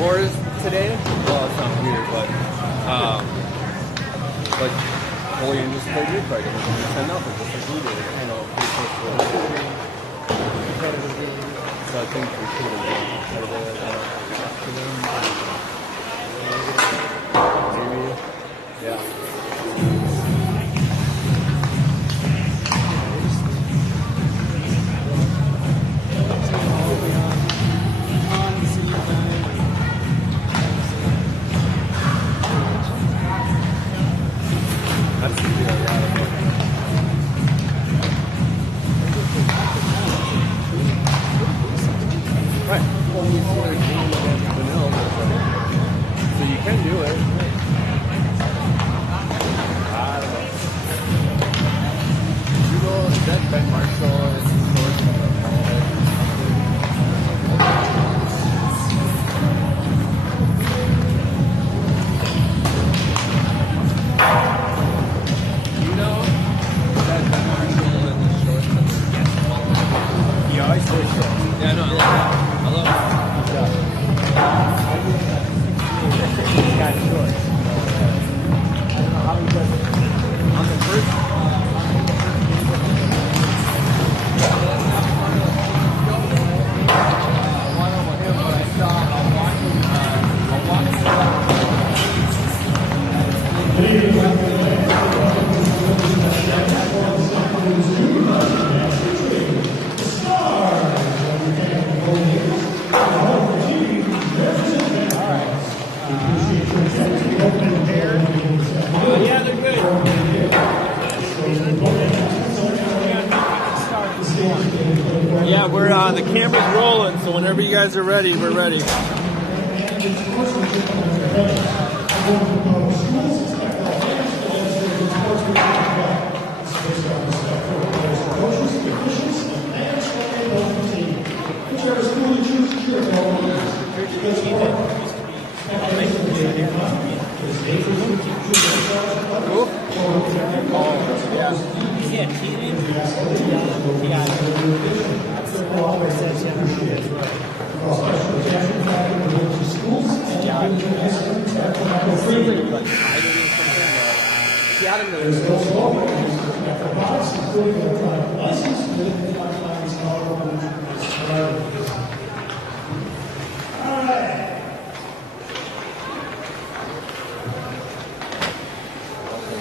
scores today. Well, it's not weird, but like Julian just played your fight. It was 10-0, just like we did. You know, pretty close to it. So I think we could have been maybe, yeah. Yeah, the camera's rolling, so whenever you guys are ready, we're ready.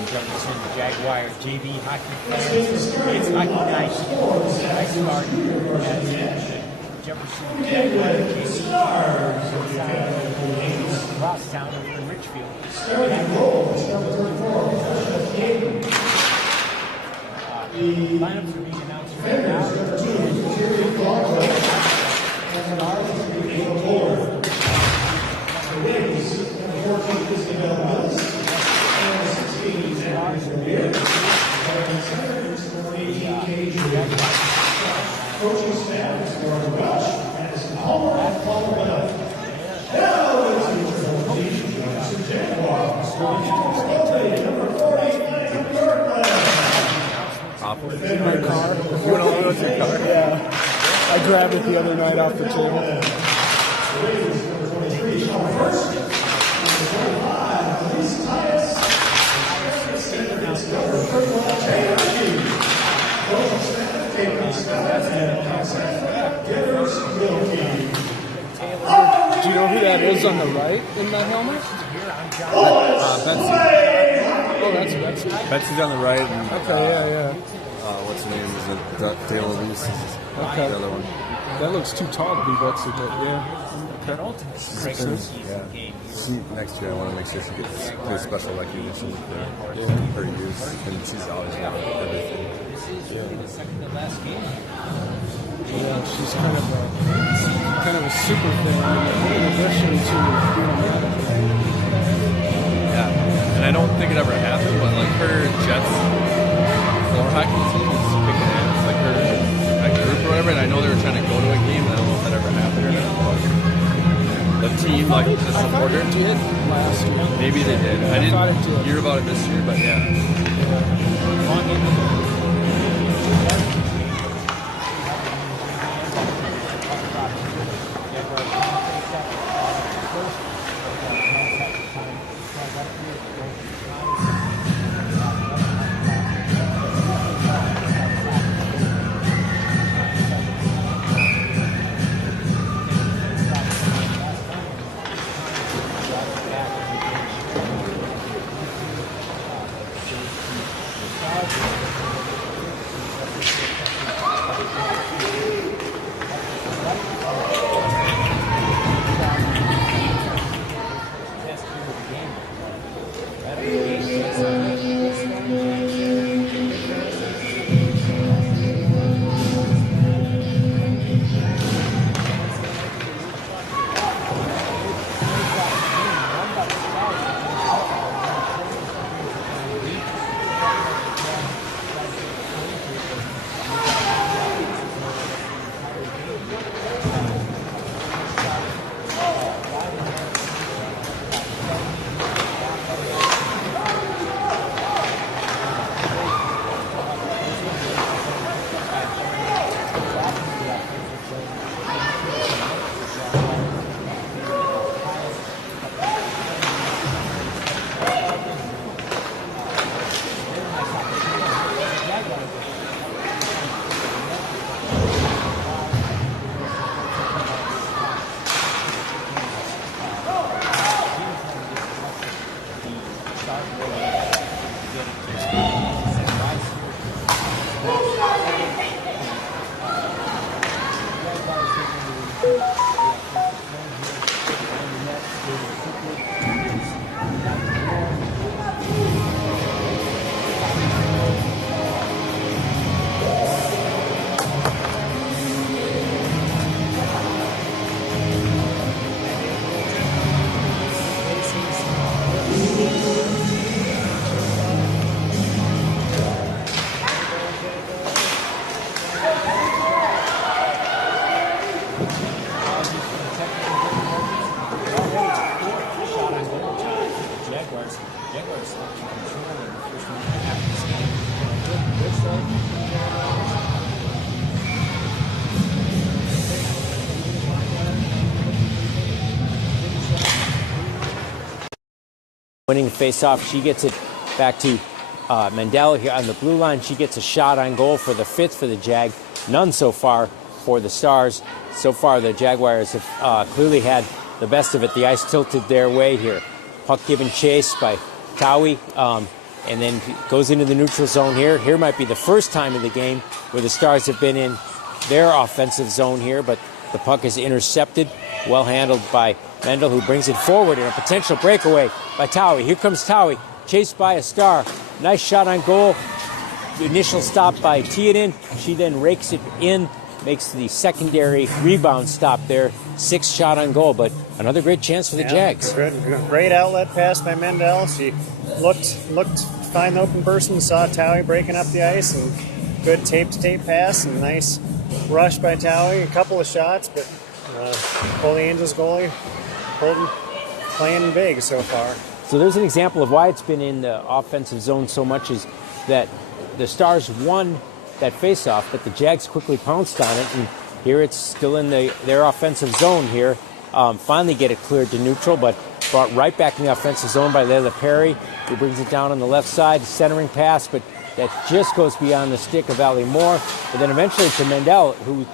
Jefferson, Jaguar, JV hockey players. It's hockey night. I start at Jefferson, Jaguar, JV. Crosstown over in Richfield. Lineups are being announced right now. Coaching staff is George Welch and his Palmer at Palmer Bennett. Now it's introduction to Jaguar. Number 49, New York player. In my car. You want to load your car? Yeah. I grabbed it the other night off the table. Number 23, Sean First. Number 25, Elise Tyus. Number 31, Jay Archie. Coaching staff, David Scott and Gibbers Wilkie. Do you know who that is on the right in the helmet? Betsy. Oh, that's Betsy. Betsy's on the right. And, Okay, yeah. What's her name? Is it Taylor Luce? Okay. The other one. That looks too tall to be Betsy, but yeah. She, next year, I want to make sure she gets pretty special recognition for her use, and she's always got everything. Yeah, she's kind of a super thing in addition to being a manager. Yeah, and I don't think it ever happened, but like her Jets floor hockey team is kicking ass, like her group or whatever, and I know they were trying to go to a game, and I don't know if that ever happened or not, but the team, like the supporter, did last year. Maybe they did. I didn't hear about it this year, but yeah. winning the face-off. She gets it back to Mendel here on the blue line. She gets a shot on goal for the 5th for the Jag. None so far for the Stars. So far, the Jaguars have clearly had the best of it. The ice tilted their way here. Puck given chase by Towie, and then goes into the neutral zone here. Here might be the first time in the game where the Stars have been in their offensive zone here, but the puck is intercepted. Well handled by Mendel, who brings it forward in a potential breakaway by Towie. Here comes Towie, chased by a Star. Nice shot on goal. The initial stop by Theoden. She then rakes it in, makes the secondary rebound stop there. 6th shot on goal, but another great chance for the Jags. Great outlet pass by Mendel. She looked to find the open person, saw Towie breaking up the ice, and good tape-to-tape pass, and nice rush by Towie. A couple of shots, but Holy Angels goalie playing big so far. So there's an example of why it's been in the offensive zone so much, is that the Stars won that faceoff, but the Jags quickly pounced on it, and here it's still in their offensive zone here. Finally get it cleared to neutral, but brought right back in the offensive zone by Layla Perry, who brings it down on the left side, centering pass, but that just goes beyond the stick of Ali Moore. But then eventually to Mendel, who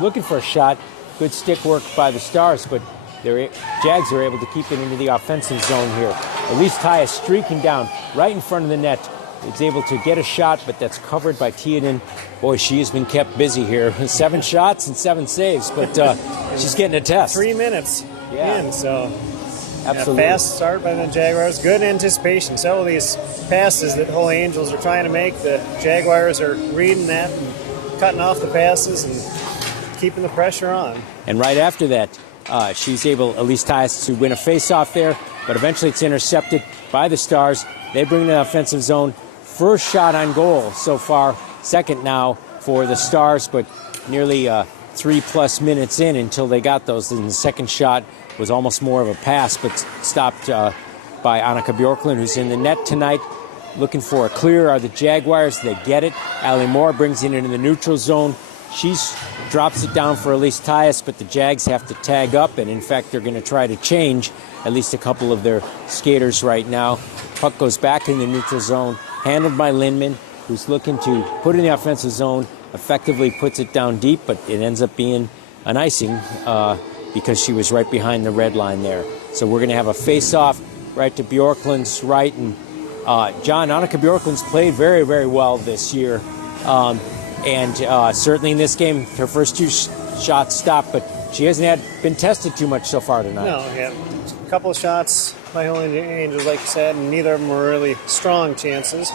looking for a shot. Good stick work by the Stars, but the Jags are able to keep it into the offensive zone here. Elise Ty is streaking down right in front of the net. Is able to get a shot, but that's covered by Theoden. Boy, she has been kept busy here. 7 shots and 7 saves, but she's getting a test. 3 minutes in, so absolutely. Fast start by the Jaguars. Good anticipation. Several of these passes that Holy Angels are trying to make, the Jaguars are reading that and cutting off the passes and keeping the pressure on. And right after that, she's able, Elise Tyus, to win a face-off there, but eventually it's intercepted by the Stars. They bring the offensive zone. First shot on goal so far, second now for the Stars, but nearly 3+ minutes in until they got those. And the second shot was almost more of a pass, but stopped by Annika Bjorklund, who's in the net tonight. Looking for a clear are the Jaguars. They get it. Ali Moore brings it into the neutral zone. She drops it down for Elise Tyus, but the Jags have to tag up, and in fact they're going to try to change at least a couple of their skaters right now. Puck goes back in the neutral zone, handled by Lindman, who's looking to put it in the offensive zone, effectively puts it down deep, but it ends up being an icing because she was right behind the red line there. So we're going to have a face-off right to Bjorklund's right, and John, Annika Bjorklund's played very, very well this year. And certainly in this game, her first 2 shots stopped, but she hasn't been tested too much so far tonight. No, yeah. A couple of shots by Holy Angels, like you said, and neither of them were really strong chances.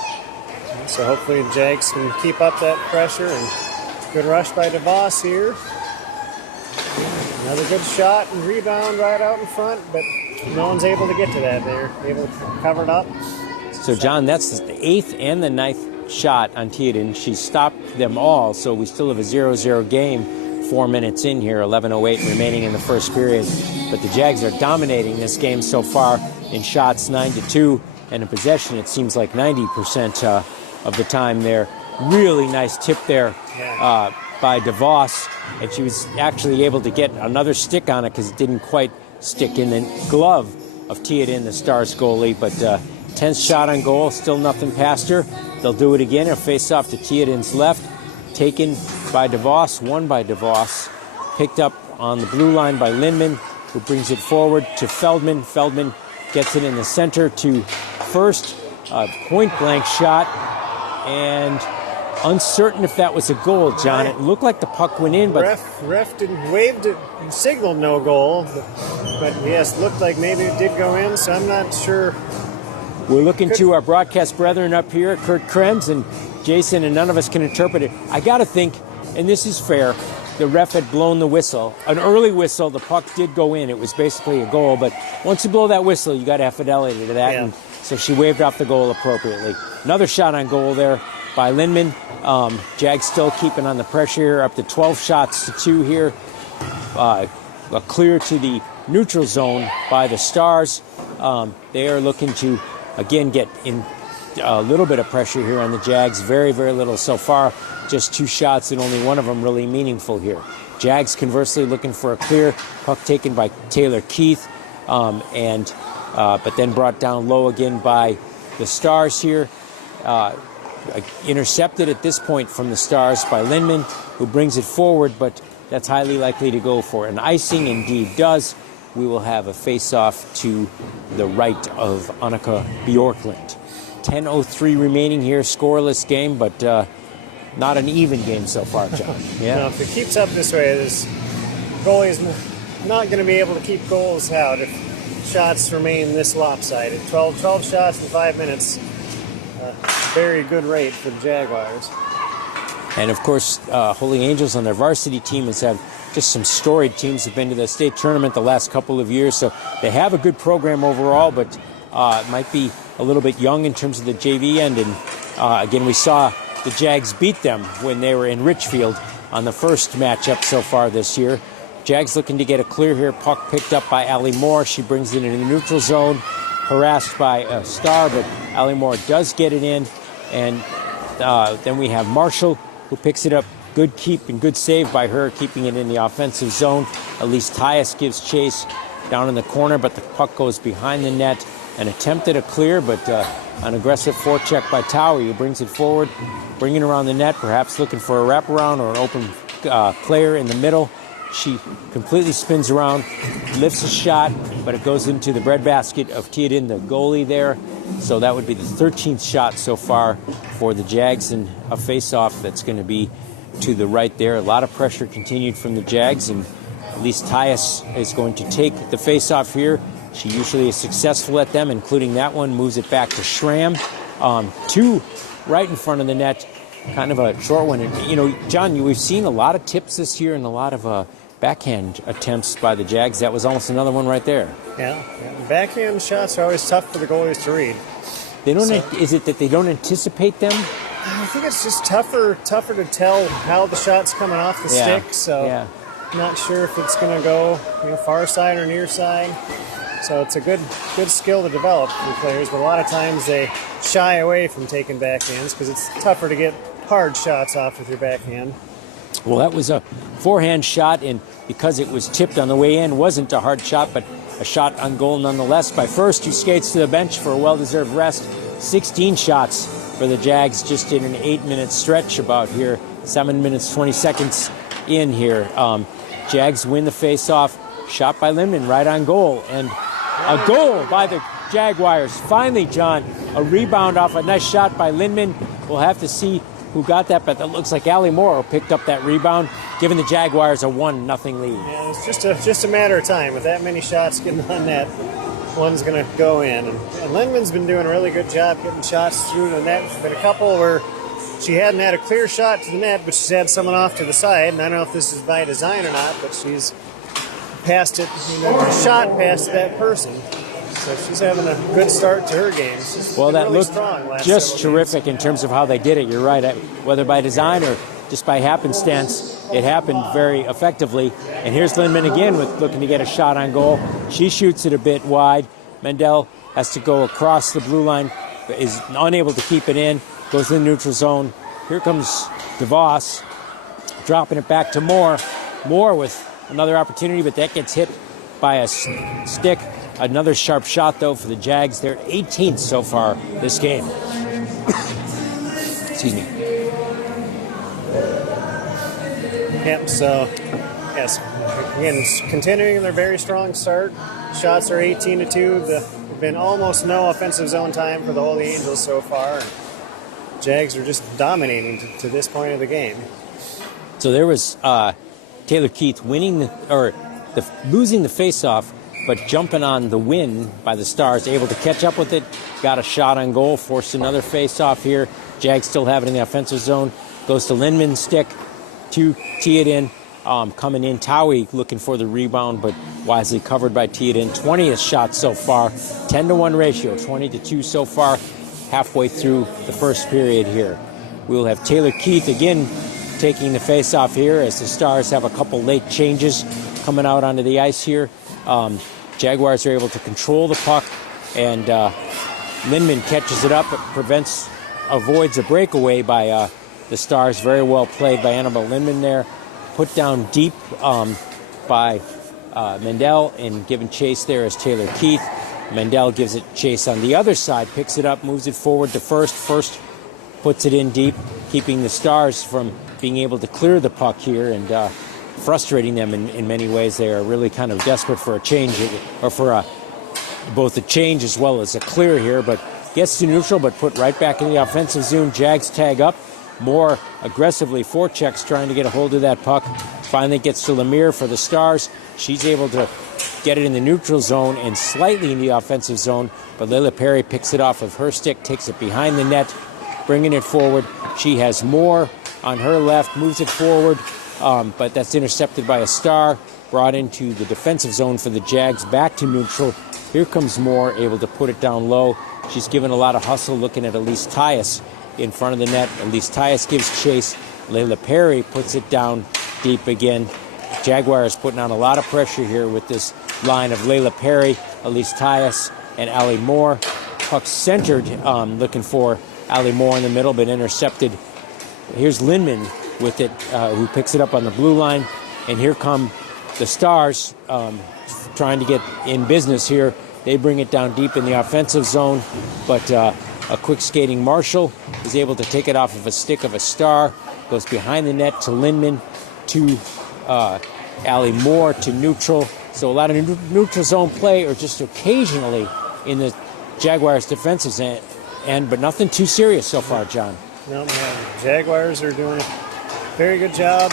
So hopefully the Jags can keep up that pressure. And good rush by DeVos here. Another good shot and rebound right out in front, but no one's able to get to that. They're able to cover it up. So, John, that's the 8th and the 9th shot on Theoden. She stopped them all, so we still have a 0-0 game 4 minutes in here, 11:08 remaining in the first period. But the Jags are dominating this game so far in shots 9-2, and in possession it seems like 90% of the time there. Really nice tip there by DeVos, and she was actually able to get another stick on it because it didn't quite stick in the glove of Theoden, the Stars goalie, but 10th shot on goal, still nothing past her. They'll do it again. A face-off to Theoden's left, taken by DeVos, won by DeVos, picked up on the blue line by Lindman, who brings it forward to Feldman. Feldman gets it in the center to first, point-blank shot, and uncertain if that was a goal, John. It looked like the puck went in, but ref didn't waved it, signaled no goal, but yes, looked like maybe it did go in, so I'm not sure. We're looking to our broadcast brethren up here, Kurt Krenz and Jason, and none of us can interpret it. I got to think, and this is fair, the ref had blown the whistle. An early whistle, the puck did go in. It was basically a goal, but once you blow that whistle, you got to have fidelity to that, and so she waved off the goal appropriately. Another shot on goal there by Lindman. Jags still keeping on the pressure here, up to 12 shots to 2 here. A clear to the neutral zone by the Stars. They are looking to, again, get in a little bit of pressure here on the Jags. Very, very little so far. Just 2 shots and only one of them really meaningful here. Jags, conversely, looking for a clear. Puck taken by Taylor Keith. but then brought down low again by the Stars here. Intercepted at this point from the Stars by Lindman, who brings it forward, but that's highly likely to go for an icing. Indeed does. We will have a face-off to the right of Annika Bjorklund. 10:03 remaining here, scoreless game, but not an even game so far, John. Yeah. Now, if it keeps up this way, this goalie's not going to be able to keep goals out if shots remain this lopsided. 12 shots in 5 minutes. Very good rate for the Jaguars. And, of course, Holy Angels on their varsity team has had just some storied teams, have been to the state tournament the last couple of years, so they have a good program overall, but it might be a little bit young in terms of the JV end. And, again, we saw the Jags beat them when they were in Richfield on the first matchup so far this year. Jags looking to get a clear here. Puck picked up by Allie Moore. She brings it in the neutral zone, harassed by a Star, but Allie Moore does get it in. And then we have Marshall, who picks it up. Good keep and good save by her, keeping it in the offensive zone. Elise Tyus gives chase down in the corner, but the puck goes behind the net. An attempt at a clear, but an aggressive forecheck by Towie, who brings it forward, bringing around the net, perhaps looking for a wraparound or an open player in the middle. She completely spins around, lifts a shot, but it goes into the breadbasket of Teodin, the goalie there. So that would be the 13th shot so far for the Jags, and a face-off that's going to be to the right there. A lot of pressure continued from the Jags, and Elise Tyus is going to take the face-off here. She usually is successful at them, including that one. Moves it back to Schramm. Two right in front of the net. Kind of a short one. And, you know, John, we've seen a lot of tips this year and a lot of backhand attempts by the Jags. That was almost another one right there. Yeah. Backhand shots are always tough for the goalies to read. They don't. Is it that they don't anticipate them? I think it's just tougher to tell how the shot's coming off the stick. So not sure if it's going to go far side or near side. So it's a good skill to develop for players, but a lot of times they shy away from taking backhands because it's tougher to get hard shots off with your backhand. Well, that was a forehand shot, and because it was tipped on the way in, wasn't a hard shot, but a shot on goal nonetheless by First, who skates to the bench for a well-deserved rest. 16 shots for the Jags just in an 8-minute stretch about here, 7 minutes, 20 seconds in here. Jags win the face-off, shot by Lindman right on goal, and a goal by the Jaguars. Finally, John, a rebound off a nice shot by Lindman. We'll have to see who got that, but that looks like Allie Moore picked up that rebound, giving the Jaguars a 1-0 lead. Yeah, it's just a matter of time. With that many shots getting on net, one's going to go in. And Lindman's been doing a really good job getting shots through the net. There's been a couple where she hadn't had a clear shot to the net, but she's had someone off to the side. And I don't know if this is by design or not, but she's passed it, shot past that person. So she's having a good start to her game. Well, that really looked just terrific in terms of how they did it. You're right. Whether by design or just by happenstance, it happened very effectively. And here's Lindman again with looking to get a shot on goal. She shoots it a bit wide. Mendel has to go across the blue line, is unable to keep it in, goes to the neutral zone. Here comes DeVos, dropping it back to Moore. Moore with another opportunity, but that gets hit by a stick. Another sharp shot, though, for the Jags. They're 18th so far this game. Excuse me. Yep, so, yes, again, continuing their very strong start. Shots are 18-2. There's been almost no offensive zone time for the Holy Angels so far. Jags are just dominating to this point of the game. So there was Taylor Keith winning losing the faceoff, but jumping on the win by the Stars, able to catch up with it, got a shot on goal, forced another face-off here. Jags still have it in the offensive zone. Goes to Lindman's stick to Teodin. Coming in, Towie looking for the rebound, but wisely covered by Teodin. 20th shot so far, 10-1 ratio, 20-2 so far, halfway through the first period here. We'll have Taylor Keith again taking the face-off here as the Stars have a couple late changes coming out onto the ice here. Jaguars are able to control the puck, and Lindman catches it up, but avoids a breakaway by the Stars. Very well played by Annabelle Lindman there. Put down deep by Mendel, and giving chase there is Taylor Keith. Mendel gives it chase on the other side, picks it up, moves it forward to first. First puts it in deep, keeping the Stars from being able to clear the puck here and frustrating them in many ways. They are really kind of desperate for a change, or for both a change as well as a clear here, but gets to neutral, but put right back in the offensive zone. Jags tag up more aggressively. Forechecks trying to get a hold of that puck. Finally gets to Lemire for the Stars. She's able to get it in the neutral zone and slightly in the offensive zone, but Layla Perry picks it off of her stick, takes it behind the net, bringing it forward. She has more on her left, moves it forward, but that's intercepted by a Star, brought into the defensive zone for the Jags, back to neutral. Here comes Moore, able to put it down low. She's given a lot of hustle, looking at Elise Tyus in front of the net. Elise Tyus gives chase. Layla Perry puts it down deep again. Jaguars putting on a lot of pressure here with this line of Layla Perry, Elise Tyus, and Allie Moore. Puck centered, looking for Allie Moore in the middle, but intercepted. Here's Lindman with it, who picks it up on the blue line. And here come the Stars, trying to get in business here. They bring it down deep in the offensive zone, but a quick skating Marshall is able to take it off of a stick of a Star, goes behind the net to Lindman, to Allie Moore, to neutral. So a lot of neutral zone play, or just occasionally in the Jaguars' defensive end, but nothing too serious so far, John. No, Jaguars are doing a very good job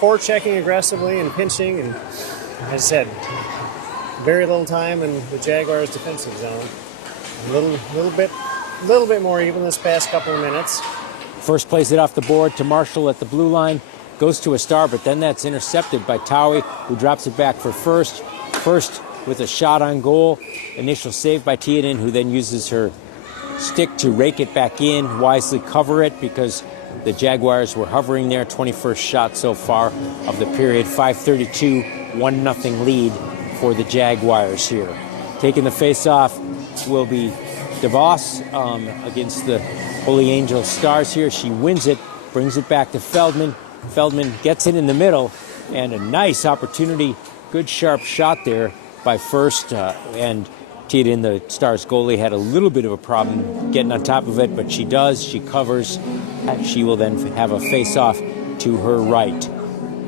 forechecking aggressively and pinching, and as I said, very little time in the Jaguars' defensive zone. A little bit more even this past couple of minutes. First plays it off the board to Marshall at the blue line, goes to a Star, but then that's intercepted by Towie, who drops it back for First. First with a shot on goal. Initial save by Theoden, who then uses her stick to rake it back in, wisely cover it because the Jaguars were hovering there. 21st shot so far of the period. 5:32, 1-0 lead for the Jaguars here. Taking the face-off will be DeVos against the Holy Angel Stars here. She wins it, brings it back to Feldman. Feldman gets it in the middle, and a nice opportunity. Good sharp shot there by First, and Theoden, the Stars goalie, had a little bit of a problem getting on top of it, but she does. She covers. She will then have a face-off to her right.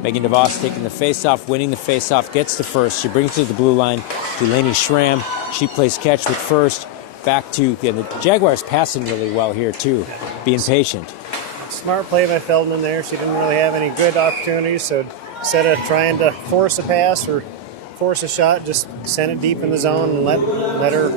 Megan DeVos taking the face-off, winning the face-off, gets to First. She brings it to the blue line to Lainey Schramm. She plays catch with First. Back to the Jaguars passing really well here, too, being patient. Smart play by Feldman there. She didn't really have any good opportunities, so instead of trying to force a pass or force a shot, just send it deep in the zone and let her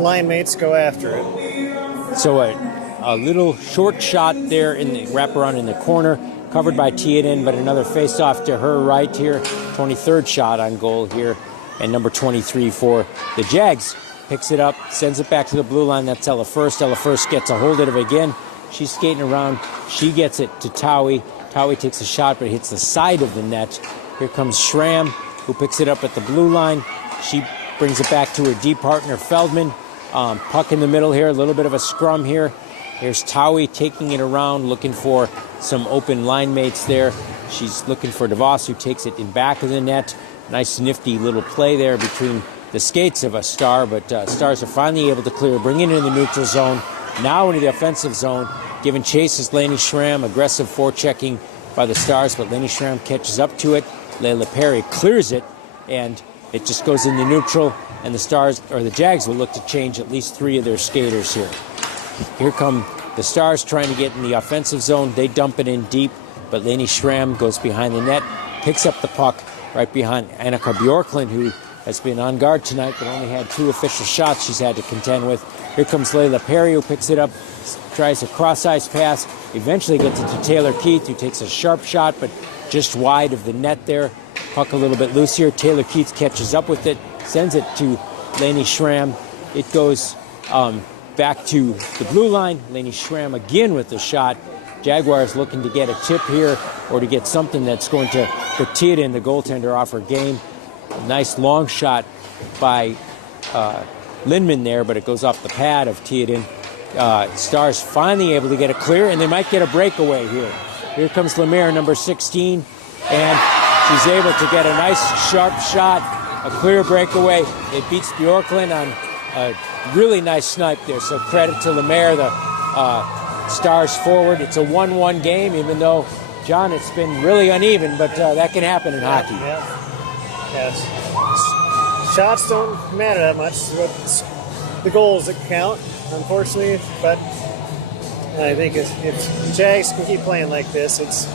line mates go after it. So a little short shot there in the wraparound in the corner, covered by Theoden, but another face-off to her right here. 23rd shot on goal here, and number 23 for the Jags. Picks it up, sends it back to the blue line. That's Ella First. Ella First gets a hold of it again. She's skating around. She gets it to Towie. Towie takes a shot, but hits the side of the net. Here comes Schramm, who picks it up at the blue line. She brings it back to her deep partner, Feldman. Puck in the middle here, a little bit of a scrum here. Here's Towie taking it around, looking for some open line mates there. She's looking for DeVos, who takes it in back of the net. Nice nifty little play there between the skates of a Star, but Stars are finally able to clear, bring it into the neutral zone, now into the offensive zone. Giving chase is Lainey Schramm, aggressive forechecking by the Stars, but Lainey Schramm catches up to it. Layla Perry clears it, and it just goes into neutral, and the Stars, or the Jags, will look to change at least 3 of their skaters here. Here come the Stars trying to get in the offensive zone. They dump it in deep, but Lainey Schramm goes behind the net, picks up the puck right behind Annika Bjorklund, who has been on guard tonight, but only had 2 official shots she's had to contend with. Here comes Layla Perry, who picks it up, tries a cross-ice pass, eventually gets it to Taylor Keith, who takes a sharp shot, but just wide of the net there. Puck a little bit loose here. Taylor Keith catches up with it, sends it to Lainey Schramm. It goes back to the blue line. Lainey Schramm again with the shot. Jaguars looking to get a tip here, or to get something that's going to put Theoden, the goaltender, off her game. A nice long shot by Lindman there, but it goes off the pad of Theoden. Stars finally able to get it clear, and they might get a breakaway here. Here comes Lemire, number 16, and she's able to get a nice sharp shot, a clear breakaway. It beats Bjorklund on a really nice snipe there. So credit to Lemaire, the Stars forward. It's a 1-1 game, even though, John, it's been really uneven, but that can happen in hockey. Yeah. Yes. Shots don't matter that much. It's the goals that count, unfortunately. But I think if Jags can keep playing like this, it's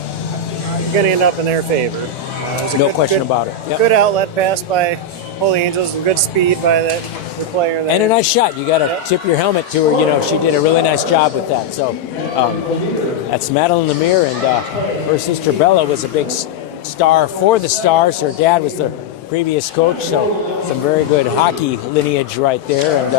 going to end up in their favor. No question about it. Yep. Good outlet pass by Holy Angels and good speed by the player there. And a nice shot. You got to tip your helmet to her. You know, she did a really nice job with that. So that's Madeline Lemire, and her sister Bella was a big star for the Stars. Her dad was the previous coach, so some very good hockey lineage right there, and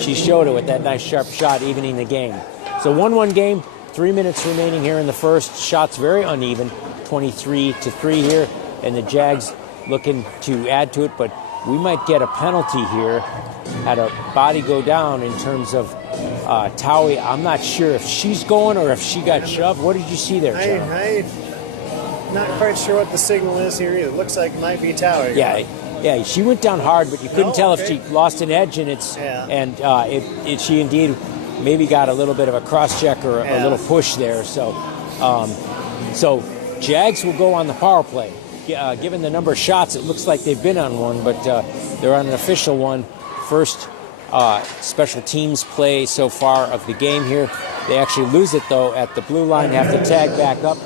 she showed it with that nice sharp shot, evening the game. So 1-1 game, 3 minutes remaining here in the first. Shots very uneven, 23-3 here, and the Jags looking to add to it, but we might get a penalty here. Had a body go down in terms of Towie. I'm not sure if she's going or if she got shoved. What did you see there, John? I'm not quite sure what the signal is here either. It looks like it might be Towie. Yeah, she went down hard, but you couldn't tell if she lost an edge, and she indeed maybe got a little bit of a cross check or a little push there. So Jags will go on the power play. Given the number of shots, it looks like they've been on one, but they're on an official one. First special teams play so far of the game here. They actually lose it, though, at the blue line, have to tag back up.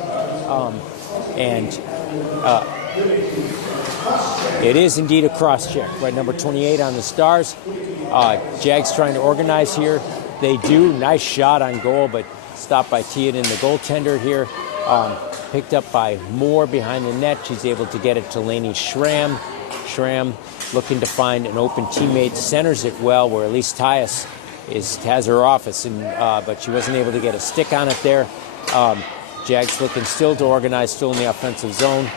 It is indeed a cross check by number 28 on the Stars. Jags trying to organize here. They do. Nice shot on goal, but stopped by Theoden, the goaltender here. Picked up by Moore behind the net. She's able to get it to Lainey Schramm. Schramm looking to find an open teammate, centers it well, where Elise Tyus has her office, but she wasn't able to get a stick on it there. Jags looking still to organize, still in the offensive zone.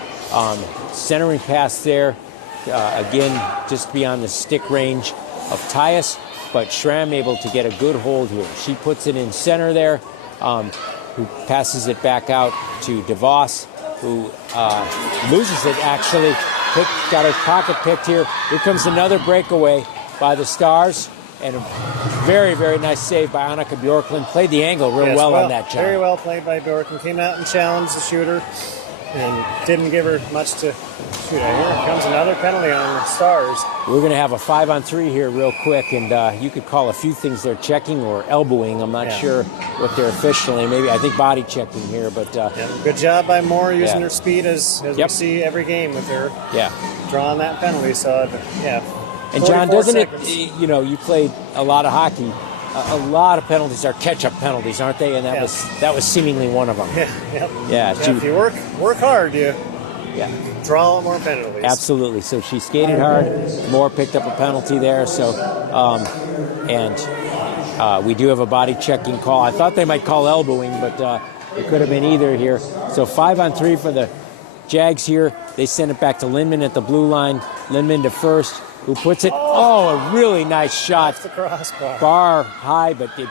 Centering pass there, again, just beyond the stick range of Tyus, but Schramm able to get a good hold here. She puts it in center there, who passes it back out to DeVos, who loses it actually. Got her pocket picked here. Here comes another breakaway by the Stars, and a very, very nice save by Annika Bjorklund. Played the angle real well on that, John. Very well played by Bjorklund. Came out and challenged the shooter and didn't give her much to shoot at. Here comes another penalty on the Stars. We're going to have a 5-on-3 here real quick, and you could call a few things they're checking or elbowing. I'm not sure what they're officially. Maybe, I think body checking here, but... Good job by Moore using her speed as we see every game with her. Yeah. Drawing that penalty, so And John, doesn't seconds. you played a lot of hockey. A lot of penalties are catch-up penalties, aren't they? And that was seemingly one of them. If you work hard, you draw a lot more penalties. Absolutely. So she skated hard. Moore picked up a penalty there. So, we do have a body checking call. I thought they might call elbowing, but it could have been either here. So 5-on-3 for the Jags here. They send it back to Lindman at the blue line. Lindman to first, who puts it. Oh, a really nice shot. The crossbar. Bar high, but it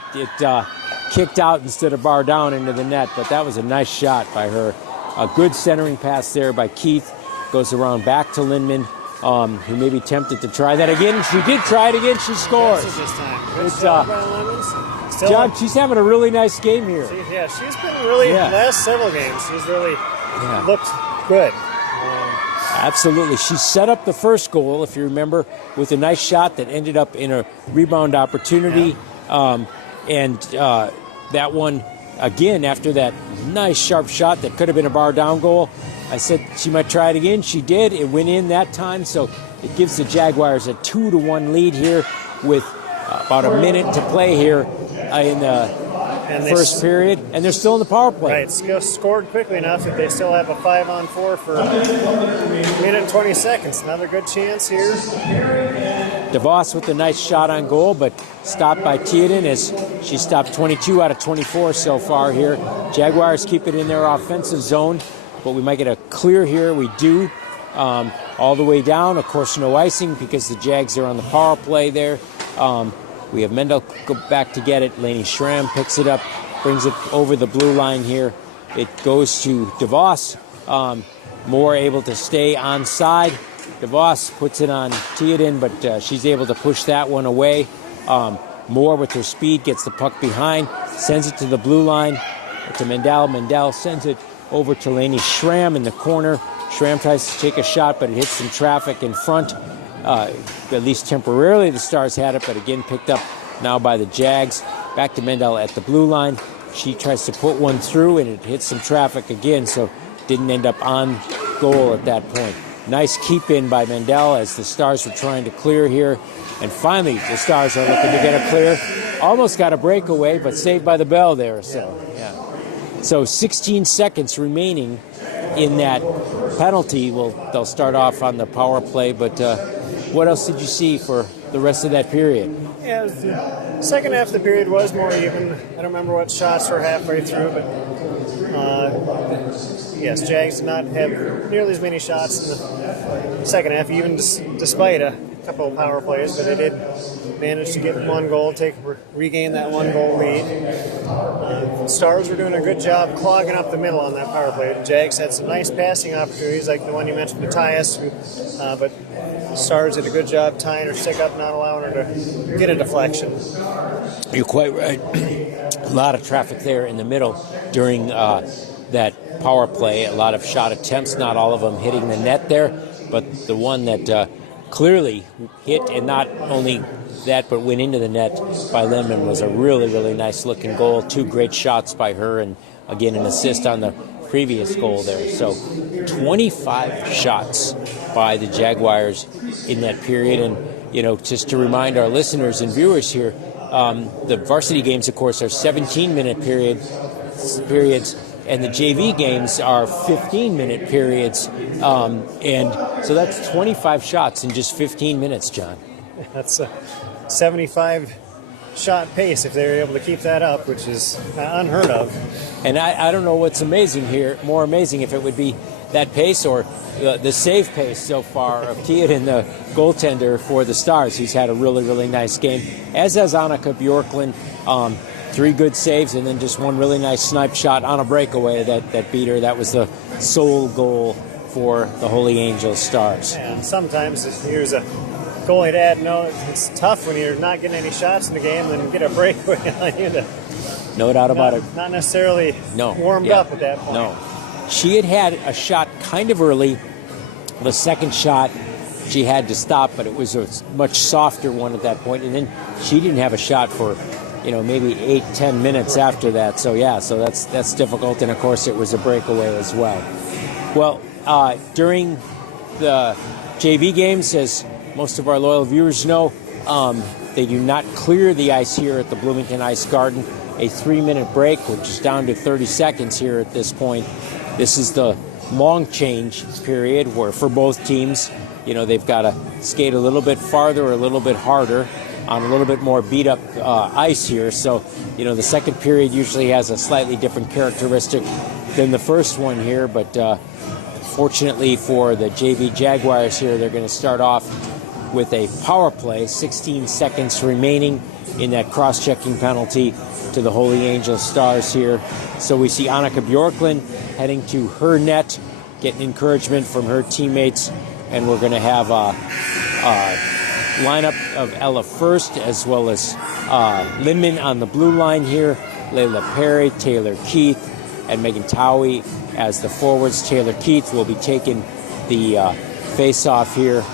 kicked out instead of bar down into the net. But that was a nice shot by her. A good centering pass there by Keith. Goes around back to Lindman, who may be tempted to try that again. She did try it again. She scores. This time. Good job by Lemons. John, she's having a really nice game here. She's been really, the last several games, she's really looked good. Absolutely. She set up the first goal, if you remember, with a nice shot that ended up in a rebound opportunity. That one, again, after that nice sharp shot that could have been a bar down goal, I said she might try it again. She did. It went in that time, so it gives the Jaguars a 2-1 lead here with about a minute to play here in the first period, and they're still in the power play. Right, scored quickly enough that they still have a 5-on-4 for a minute and 20 seconds. Another good chance here. DeVos with a nice shot on goal, but stopped by Theoden as she stopped 22 out of 24 so far here. Jaguars keep it in their offensive zone, but we might get a clear here. We do. All the way down. Of course, no icing because the Jags are on the power play there. We have Mendel go back to get it. Lainey Schramm picks it up, brings it over the blue line here. It goes to DeVos. Moore able to stay onside. DeVos puts it on Theoden, but she's able to push that one away. Moore with her speed gets the puck behind, sends it to the blue line to Mendel. Mendel sends it over to Lainey Schramm in the corner. Schramm tries to take a shot, but it hits some traffic in front. At least temporarily the Stars had it, but again picked up now by the Jags. Back to Mendel at the blue line. She tries to put one through, and it hits some traffic again, so didn't end up on goal at that point. Nice keep in by Mendel as the Stars were trying to clear here. And finally, the Stars are looking to get a clear. Almost got a breakaway, but saved by the bell there. So 16 seconds remaining in that penalty. They'll start off on the power play, but what else did you see for the rest of that period? Yeah, the second half of the period was more even. I don't remember what shots were halfway through, but yes, Jags did not have nearly as many shots in the second half, even despite a couple of power plays, but they did manage to get one goal, regain that one goal lead. The Stars were doing a good job clogging up the middle on that power play. The Jags had some nice passing opportunities, like the one you mentioned, Matthias, but the Stars did a good job tying her stick up, not allowing her to get a deflection. You're quite right. A lot of traffic there in the middle during that power play. A lot of shot attempts, not all of them hitting the net there, but the one that clearly hit, and not only that, but went into the net by Lindman, was a really, really nice looking goal. Two great shots by her, and again an assist on the previous goal there. So 25 shots by the Jaguars in that period. And just to remind our listeners and viewers here, the varsity games, of course, are 17-minute periods, and the JV games are 15-minute periods. And so that's 25 shots in just 15 minutes, John. That's a 75-shot pace if they were able to keep that up, which is unheard of. And I don't know what's amazing here, more amazing if it would be that pace or the save pace so far of Theoden, the goaltender for the Stars. He's had a really, really nice game, as has Annika Bjorklund. 3 good saves, and then just one really nice snipe shot on a breakaway that beat her. That was the sole goal for the Holy Angels Stars. Yeah, sometimes here's a goalie to add. No, it's tough when you're not getting any shots in the game and get a breakaway on you. No doubt about it. Not necessarily warmed up at that point. No. She had a shot kind of early. The second shot she had to stop, but it was a much softer one at that point. And then she didn't have a shot for maybe 8-10 minutes after that. So that's difficult. And of course it was a breakaway as well. Well, during the JV games, as most of our loyal viewers know, they do not clear the ice here at the Bloomington Ice Garden. A 3-minute break, which is down to 30 seconds here at this point. This is the long change period where for both teams, they've got to skate a little bit farther or a little bit harder on a little bit more beat up ice here. So, the second period usually has a slightly different characteristic than the first one here. But fortunately for the JV Jaguars here, they're going to start off with a power play, 16 seconds remaining in that cross-checking penalty to the Holy Angels Stars here. So we see Annika Bjorklund heading to her net, getting encouragement from her teammates, and we're going to have a lineup of Ella first, as well as Lindman on the blue line here, Layla Perry, Taylor Keith, and Megan Towie as the forwards. Taylor Keith will be taking the face-off here.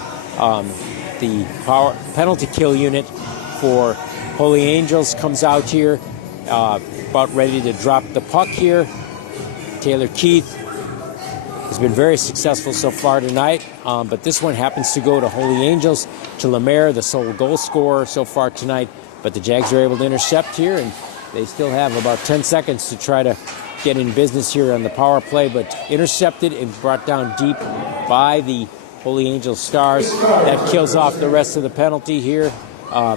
The penalty kill unit for Holy Angels comes out here, about ready to drop the puck here. Taylor Keith has been very successful so far tonight, but this one happens to go to Holy Angels, to Lemaire, the sole goal scorer so far tonight. But the Jags are able to intercept here, and they still have about 10 seconds to try to get in business here on the power play, but intercepted and brought down deep by the Holy Angels Stars. That kills off the rest of the penalty here. A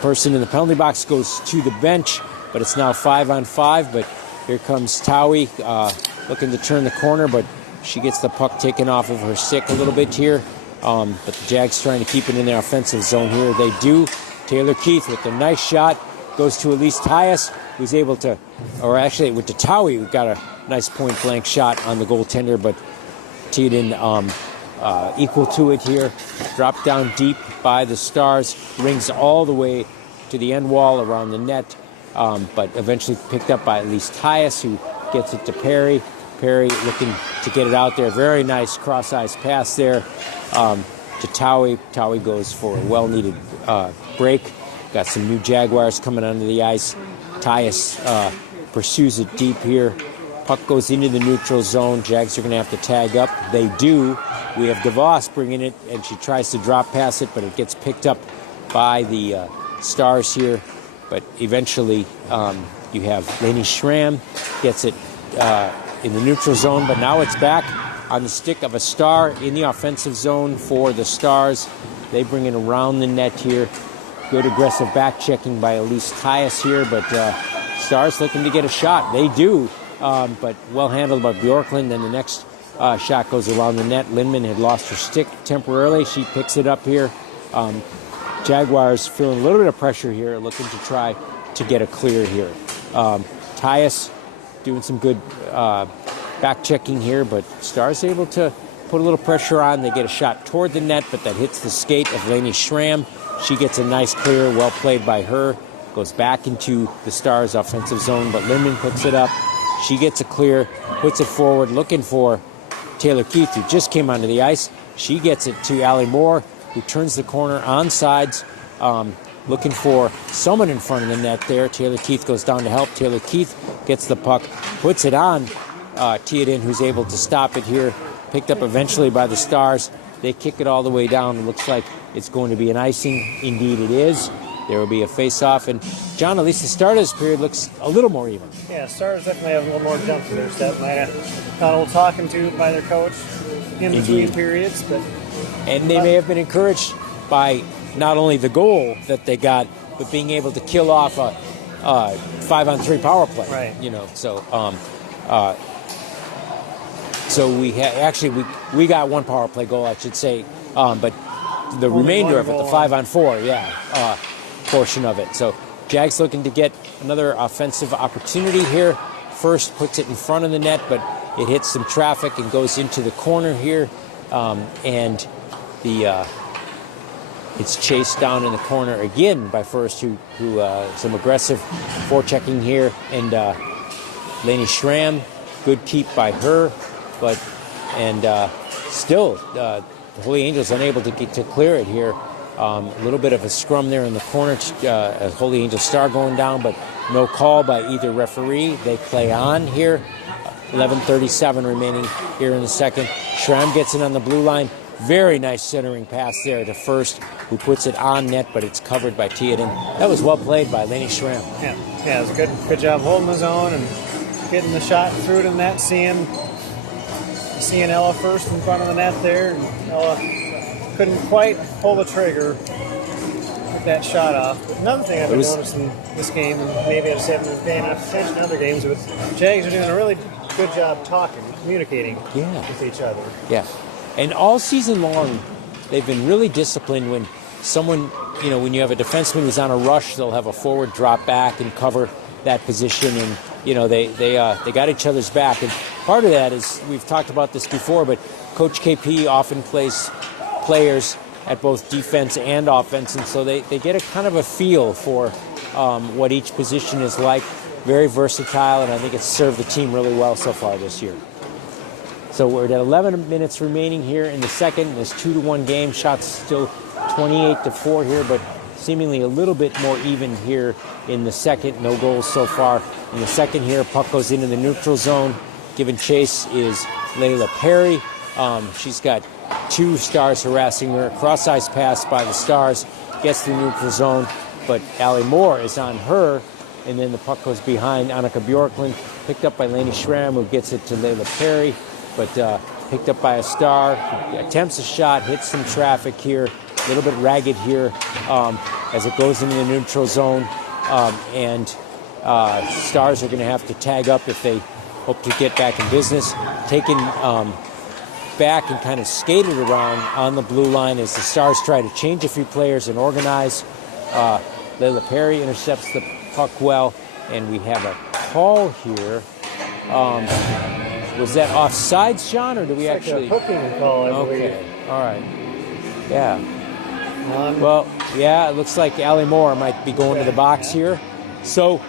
person in the penalty box goes to the bench, but it's now 5-on-5. But here comes Towie looking to turn the corner, but she gets the puck taken off of her stick a little bit here. But the Jags trying to keep it in their offensive zone here. They do. Taylor Keith with a nice shot goes to Elise Tyus, who's able to, or actually with the Towie, who got a nice point blank shot on the goaltender, but teed in equal to it here. Dropped down deep by the Stars, rings all the way to the end wall around the net, but eventually picked up by at least Tyus, who gets it to Perry. Perry looking to get it out there. Very nice cross-ice pass there to Towie. Towie goes for a well-needed break. Got some new Jaguars coming onto the ice. Tyus pursues it deep here. Puck goes into the neutral zone. Jags are going to have to tag up. They do. We have DeVos bringing it, and she tries to drop pass it, but it gets picked up by the Stars here. But eventually you have Lainey Schramm gets it in the neutral zone, but now it's back on the stick of a Star in the offensive zone for the Stars. They bring it around the net here. Good aggressive back checking by Elise Tyus here, but Stars looking to get a shot. They do, but well handled by Bjorklund. Then the next shot goes around the net. Lindman had lost her stick temporarily. She picks it up here. Jaguars feeling a little bit of pressure here, looking to try to get a clear here. Tyus doing some good back checking here, but Stars able to put a little pressure on. They get a shot toward the net, but that hits the skate of Lainey Schramm. She gets a nice clear, well played by her. Goes back into the Stars' offensive zone, but Lindman puts it up. She gets a clear, puts it forward, looking for Taylor Keith, who just came onto the ice. She gets it to Allie Moore, who turns the corner on sides, looking for someone in front of the net there. Taylor Keith goes down to help. Taylor Keith gets the puck, puts it on Teodin, who's able to stop it here. Picked up eventually by the Stars. They kick it all the way down. It looks like it's going to be an icing. Indeed it is. There will be a face-off. And, John, at least the start of this period looks a little more even. Yeah, Stars definitely have a little more jump to their step. Might have got a little talking to by their coach in between periods. And they may have been encouraged by not only the goal that they got, but being able to kill off a 5-on-3 power play. Right. You know, so we got one power play goal, I should say, but the remainder of it, the 5-on-4, portion of it. So Jags looking to get another offensive opportunity here. First puts it in front of the net, but it hits some traffic and goes into the corner here, and it's chased down in the corner again by First, who some aggressive forechecking here, and Lainey Schramm, good keep by her, but still the Holy Angels unable to get to clear it here. A little bit of a scrum there in the corner, a Holy Angel Star going down, but no call by either referee. They play on here. 11:37 remaining here in the second. Schramm gets it on the blue line. Very nice centering pass there to First, who puts it on net, but it's covered by Teodin. That was well played by Lainey Schramm. Yeah, it was a good job holding the zone and getting the shot through to the net. Seeing Ella First in front of the net there, and Ella couldn't quite pull the trigger, get that shot off. But another thing I've been noticing this game, and maybe I just haven't been paying enough attention to other games, but Jags are doing a really good job talking, communicating with each other. Yeah. And all season long, they've been really disciplined when someone, when you have a defenseman who's on a rush, they'll have a forward drop back and cover that position, and they got each other's back. And part of that is, we've talked about this before, but Coach KP often plays players at both defense and offense, and so they get a kind of a feel for what each position is like. Very versatile, and I think it's served the team really well so far this year. So we're at 11 minutes remaining here in the second. This 2-1 game. Shots still 28-4 here, but seemingly a little bit more even here in the second. No goals so far in the second here. Puck goes into the neutral zone. Giving chase is Layla Perry. She's got two Stars harassing her. Cross-ice pass by the Stars. Gets to the neutral zone, but Allie Moore is on her. And then the puck goes behind Annika Bjorklund. Picked up by Lainey Schramm, who gets it to Layla Perry. But picked up by a Star, attempts a shot, hits some traffic here, a little bit ragged here as it goes into the neutral zone. And Stars are going to have to tag up if they hope to get back in business. Taken back and kind of skated around on the blue line as the Stars try to change a few players and organize. Layla Perry intercepts the puck well, and we have a call here Was that offsides, Sean, or do we It's actually? like a hooking call, I believe. Okay, all right. Yeah. On- Well, yeah, it looks like Allie Moore might be going to the box here. So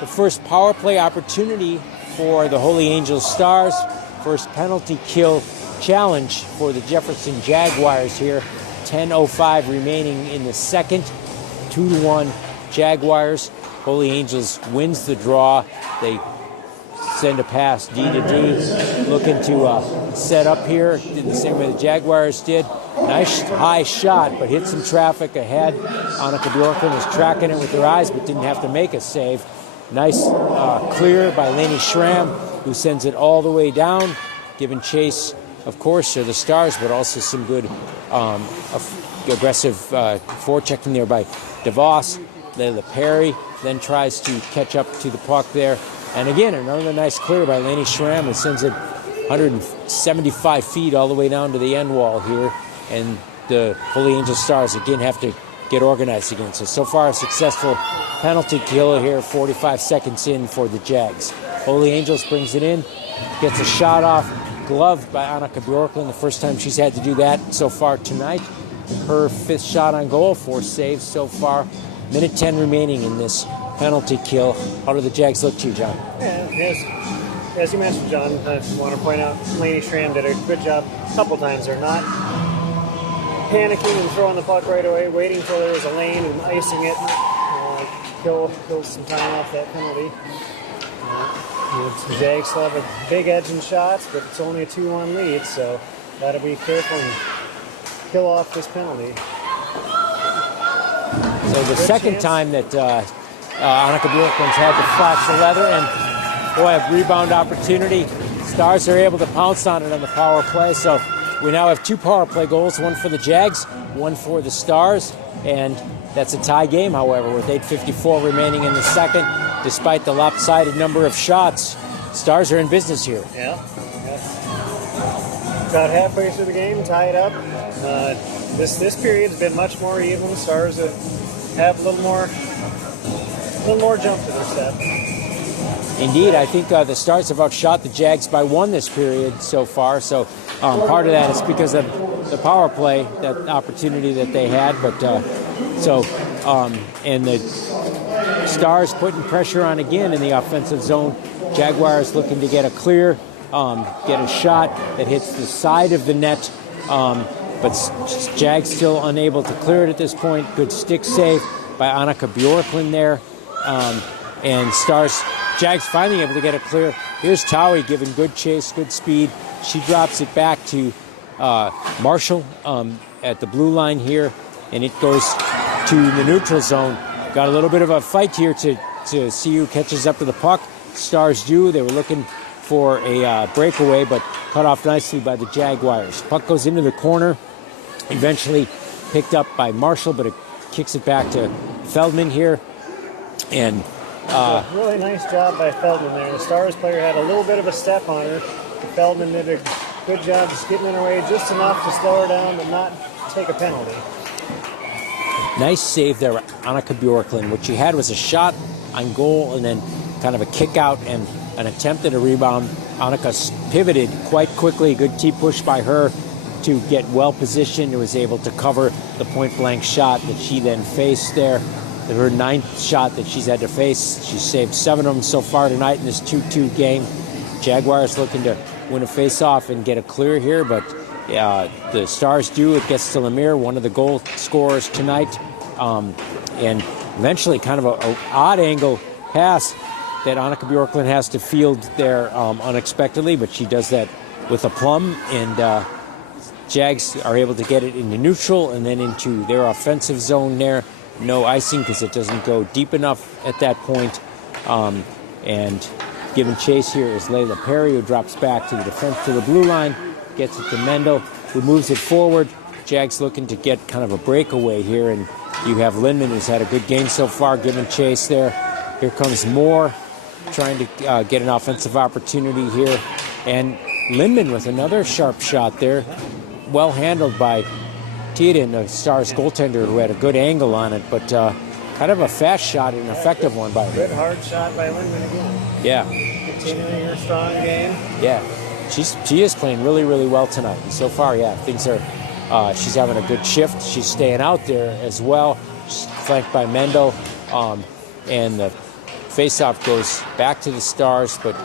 the first power play opportunity for the Holy Angels Stars. First penalty kill challenge for the Jefferson Jaguars here. 10:05 remaining in the second. 2-1 Jaguars. Holy Angels wins the draw. They send a pass D to D, looking to set up here, did the same way the Jaguars did. Nice high shot, but hit some traffic ahead. Annika Bjorklund was tracking it with her eyes, but didn't have to make a save. Nice clear by Lainey Schramm, who sends it all the way down, giving chase, of course, to the Stars, but also some good aggressive forechecking there by DeVos. Layla Perry then tries to catch up to the puck there. And again, another nice clear by Lainey Schramm, who sends it 175 feet all the way down to the end wall here. And the Holy Angel Stars again have to get organized again. So far a successful penalty kill here, 45 seconds in for the Jags. Holy Angels brings it in, gets a shot off, gloved by Annika Bjorklund, the first time she's had to do that so far tonight. Her fifth shot on goal, 4 saves so far. Minute 10 remaining in this penalty kill. How do the Jags look to you, John? Yeah, as you mentioned, John, I want to point out Lainey Schramm did a good job a couple times. They're not panicking and throwing the puck right away, waiting till there was a lane and icing it. Kill some time off that penalty. The Jags still have a big edge in shots, but it's only a 2-1 lead, so got to be careful and kill off this penalty. So the second time that Annika Bjorklund's had to flash the leather, and boy, a rebound opportunity. Stars are able to pounce on it on the power play. So we now have 2 power play goals, one for the Jags, one for the Stars, and that's a tie game, however, with 8:54 remaining in the second. Despite the lopsided number of shots, Stars are in business here. Yeah. About halfway through the game, tie it up. This period's been much more even. Stars have a little more jump to their step. Indeed, I think the Stars have outshot the Jags by 1 this period so far. So part of that is because of the power play, that opportunity that they had. But and the Stars putting pressure on again in the offensive zone. Jaguars looking to get a clear, get a shot that hits the side of the net. But Jags still unable to clear it at this point. Good stick save by Annika Bjorklund there. And Jags finally able to get it clear. Here's Towie giving good chase, good speed. She drops it back to Marshall at the blue line here, and it goes to the neutral zone. Got a little bit of a fight here to see who catches up to the puck. Stars do. They were looking for a breakaway, but cut off nicely by the Jaguars. Puck goes into the corner, eventually picked up by Marshall, but it kicks it back to Feldman here. And really nice job by Feldman there. The Stars player had a little bit of a step on her. Feldman did a good job just getting in her way just enough to slow her down but not take a penalty. Nice save there, Annika Bjorklund. What she had was a shot on goal and then kind of a kick out and an attempt at a rebound. Annika pivoted quite quickly. Good T-push by her to get well positioned and was able to cover the point-blank shot that she then faced there. Her 9th shot that she's had to face. She's saved 7 of them so far tonight in this 2-2 game. Jaguars looking to win a face-off and get a clear here, but the Stars do. It gets to Lemire, one of the goal scorers tonight. And eventually kind of an odd angle pass that Annika Bjorklund has to field there unexpectedly, but she does that with aplomb, and Jags are able to get it into neutral and then into their offensive zone there. No icing because it doesn't go deep enough at that point. And giving chase here is Layla Perry, who drops back to the defense to the blue line, gets it to Mendel, who moves it forward. Jags looking to get kind of a breakaway here, and you have Lindman, who's had a good game so far, giving chase there. Here comes Moore, trying to get an offensive opportunity here. And Lindman with another sharp shot there. Well handled by Tiedemann, the Stars goaltender, who had a good angle on it, but kind of a fast shot and an effective one by him. Good hard shot by Lindman again. Yeah. continuing her strong game. Yeah, she is playing really, really well tonight. And so far, yeah, things are. She's having a good shift. She's staying out there as well. She's flanked by Mendel, and the face-off goes back to the Stars, but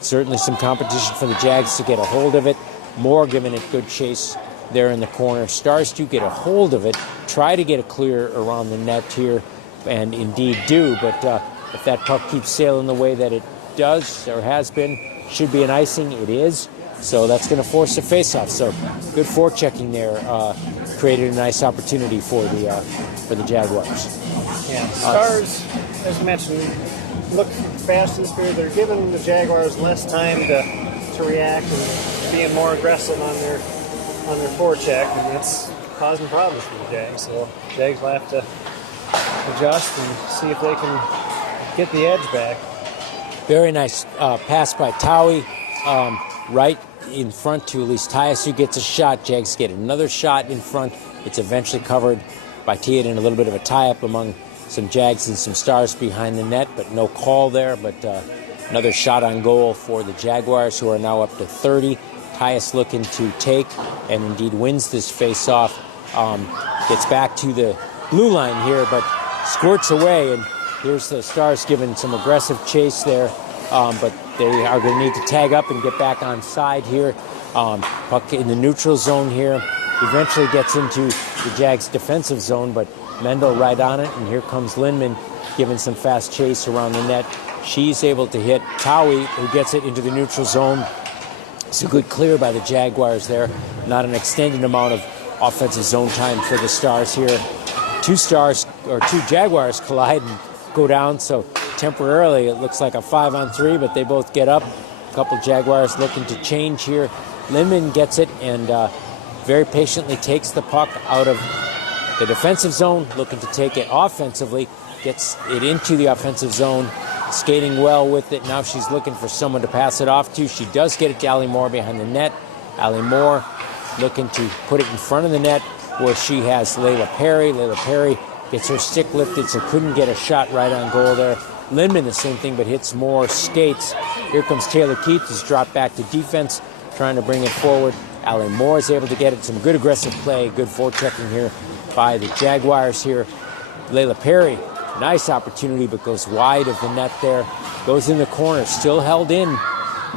certainly some competition for the Jags to get a hold of it. Moore giving it good chase there in the corner. Stars do get a hold of it, try to get a clear around the net here, and indeed do, but if that puck keeps sailing the way that it does or has been, should be an icing. It is, so that's going to force a face-off. So good forechecking there, created a nice opportunity for the Jaguars. Yeah, Stars, as mentioned, look fast this period. They're giving the Jaguars less time to react and being more aggressive on their forecheck, and that's causing problems for the Jags. So Jags will have to adjust and see if they can get the edge back. Very nice pass by Towie, right in front to at least Tyus, who gets a shot. Jags get another shot in front. It's eventually covered by Theoden. A little bit of a tie-up among some Jags and some Stars behind the net, but no call there. But another shot on goal for the Jaguars, who are now up to 30. Tyus looking to take, and indeed wins this face-off. Gets back to the blue line here, but squirts away, and here's the Stars giving some aggressive chase there, but they are going to need to tag up and get back on side here. Puck in the neutral zone here. Eventually gets into the Jags' defensive zone, but Mendel right on it, and here comes Lindman giving some fast chase around the net. She's able to hit Towie, who gets it into the neutral zone. It's a good clear by the Jaguars there. Not an extended amount of offensive zone time for the Stars here. Two Jaguars collide and go down, so temporarily it looks like a 5-on-3, but they both get up. A couple Jaguars looking to change here. Lindman gets it and very patiently takes the puck out of the defensive zone, looking to take it offensively, gets it into the offensive zone, skating well with it. Now she's looking for someone to pass it off to. She does get it to Allie Moore behind the net. Allie Moore looking to put it in front of the net where she has Layla Perry. Layla Perry gets her stick lifted, so couldn't get a shot right on goal there. Lindman the same thing, but hits Moore, skates. Here comes Taylor Keith, who's dropped back to defense, trying to bring it forward. Allie Moore is able to get it. Some good aggressive play, good forechecking here by the Jaguars here. Layla Perry, nice opportunity, but goes wide of the net there. Goes in the corner, still held in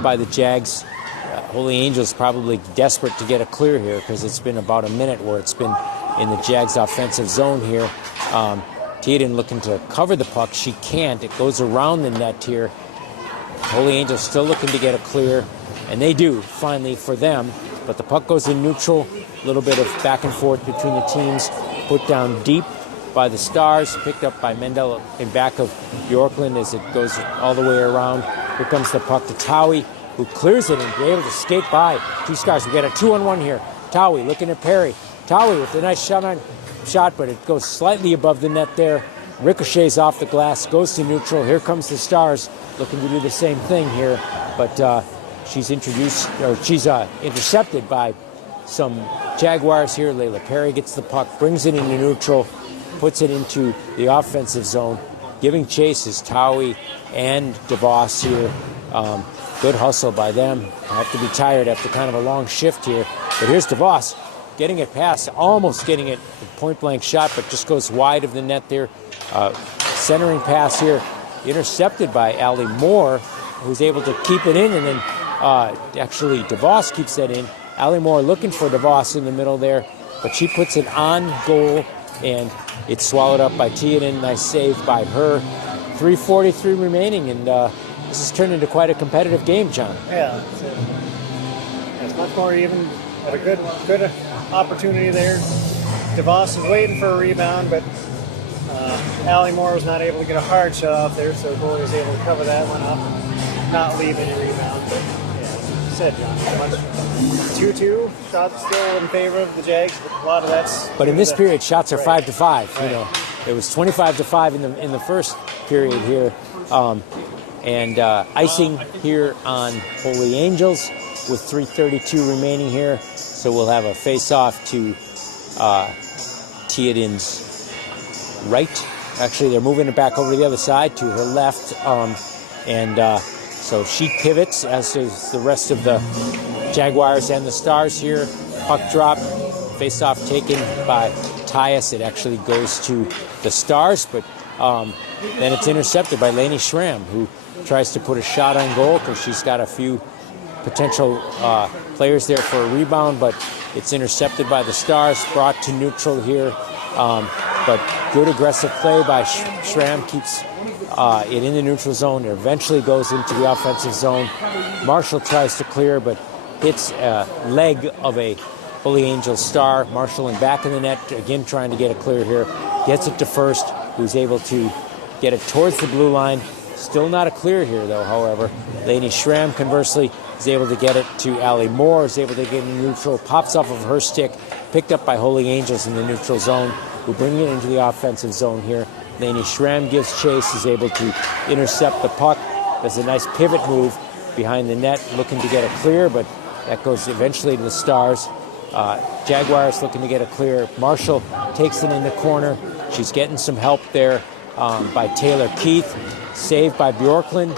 by the Jags. Holy Angels probably desperate to get a clear here because it's been about a minute where it's been in the Jags' offensive zone here. Theoden looking to cover the puck. She can't. It goes around the net here. Holy Angels still looking to get a clear, and they do, finally, for them. But the puck goes in neutral. A little bit of back and forth between the teams. Put down deep by the Stars. Picked up by Mendel in back of Yorkland as it goes all the way around. Here comes the puck to Towie, who clears it and be able to skate by two Stars. We got a 2-on-1 here. Towie looking at Perry. Towie with a nice shot, but it goes slightly above the net there. Ricochets off the glass, goes to neutral. Here comes the Stars looking to do the same thing here, but she's intercepted by some Jaguars here. Layla Perry gets the puck, brings it into neutral, puts it into the offensive zone. Giving chase is Towie and DeVos here. Good hustle by them. I have to be tired after kind of a long shift here. But here's DeVos getting it past, almost getting it a point-blank shot, but just goes wide of the net there. Centering pass here, intercepted by Allie Moore, who's able to keep it in, and then actually DeVos keeps that in. Allie Moore looking for DeVos in the middle there, but she puts it on goal, and it's swallowed up by Theoden. Nice save by her. 3:43 remaining, and this has turned into quite a competitive game, John. Yeah, it's much more even. Had a good opportunity there. DeVos is waiting for a rebound, but Allie Moore was not able to get a hard shot off there, so the goalie was able to cover that one up and not leave any rebound. But yeah, as you said, John, 2-2. Shots still in favor of the Jags, but a lot of that's. But in this period, shots are right. 5-5. Right. You know, it was 25-5 in the first period here, and icing here on Holy Angels with 3:32 remaining here. So we'll have a face-off to Theoden's right. Actually, they're moving it back over to the other side to her left. And So she pivots, as does the rest of the Jaguars and the Stars here. Puck drop, face-off taken by Tyus. It actually goes to the Stars, but then it's intercepted by Lainey Schramm, who tries to put a shot on goal because she's got a few potential players there for a rebound, but it's intercepted by the Stars, brought to neutral here. But good aggressive play by Schramm, keeps it in the neutral zone. It eventually goes into the offensive zone. Marshall tries to clear, but hits a leg of a Holy Angel star. Marshall in back of the net, again trying to get a clear here. Gets it to first, who's able to get it towards the blue line. Still not a clear here, though, however. Lainey Schramm, conversely, is able to get it to Allie Moore, is able to get in neutral, pops off of her stick, picked up by Holy Angels in the neutral zone, who bring it into the offensive zone here. Lainey Schramm gives chase, is able to intercept the puck. Does a nice pivot move behind the net, looking to get a clear, but that goes eventually to the Stars. Jaguars looking to get a clear. Marshall takes it in the corner. She's getting some help there by Taylor Keith. Saved by Bjorklund,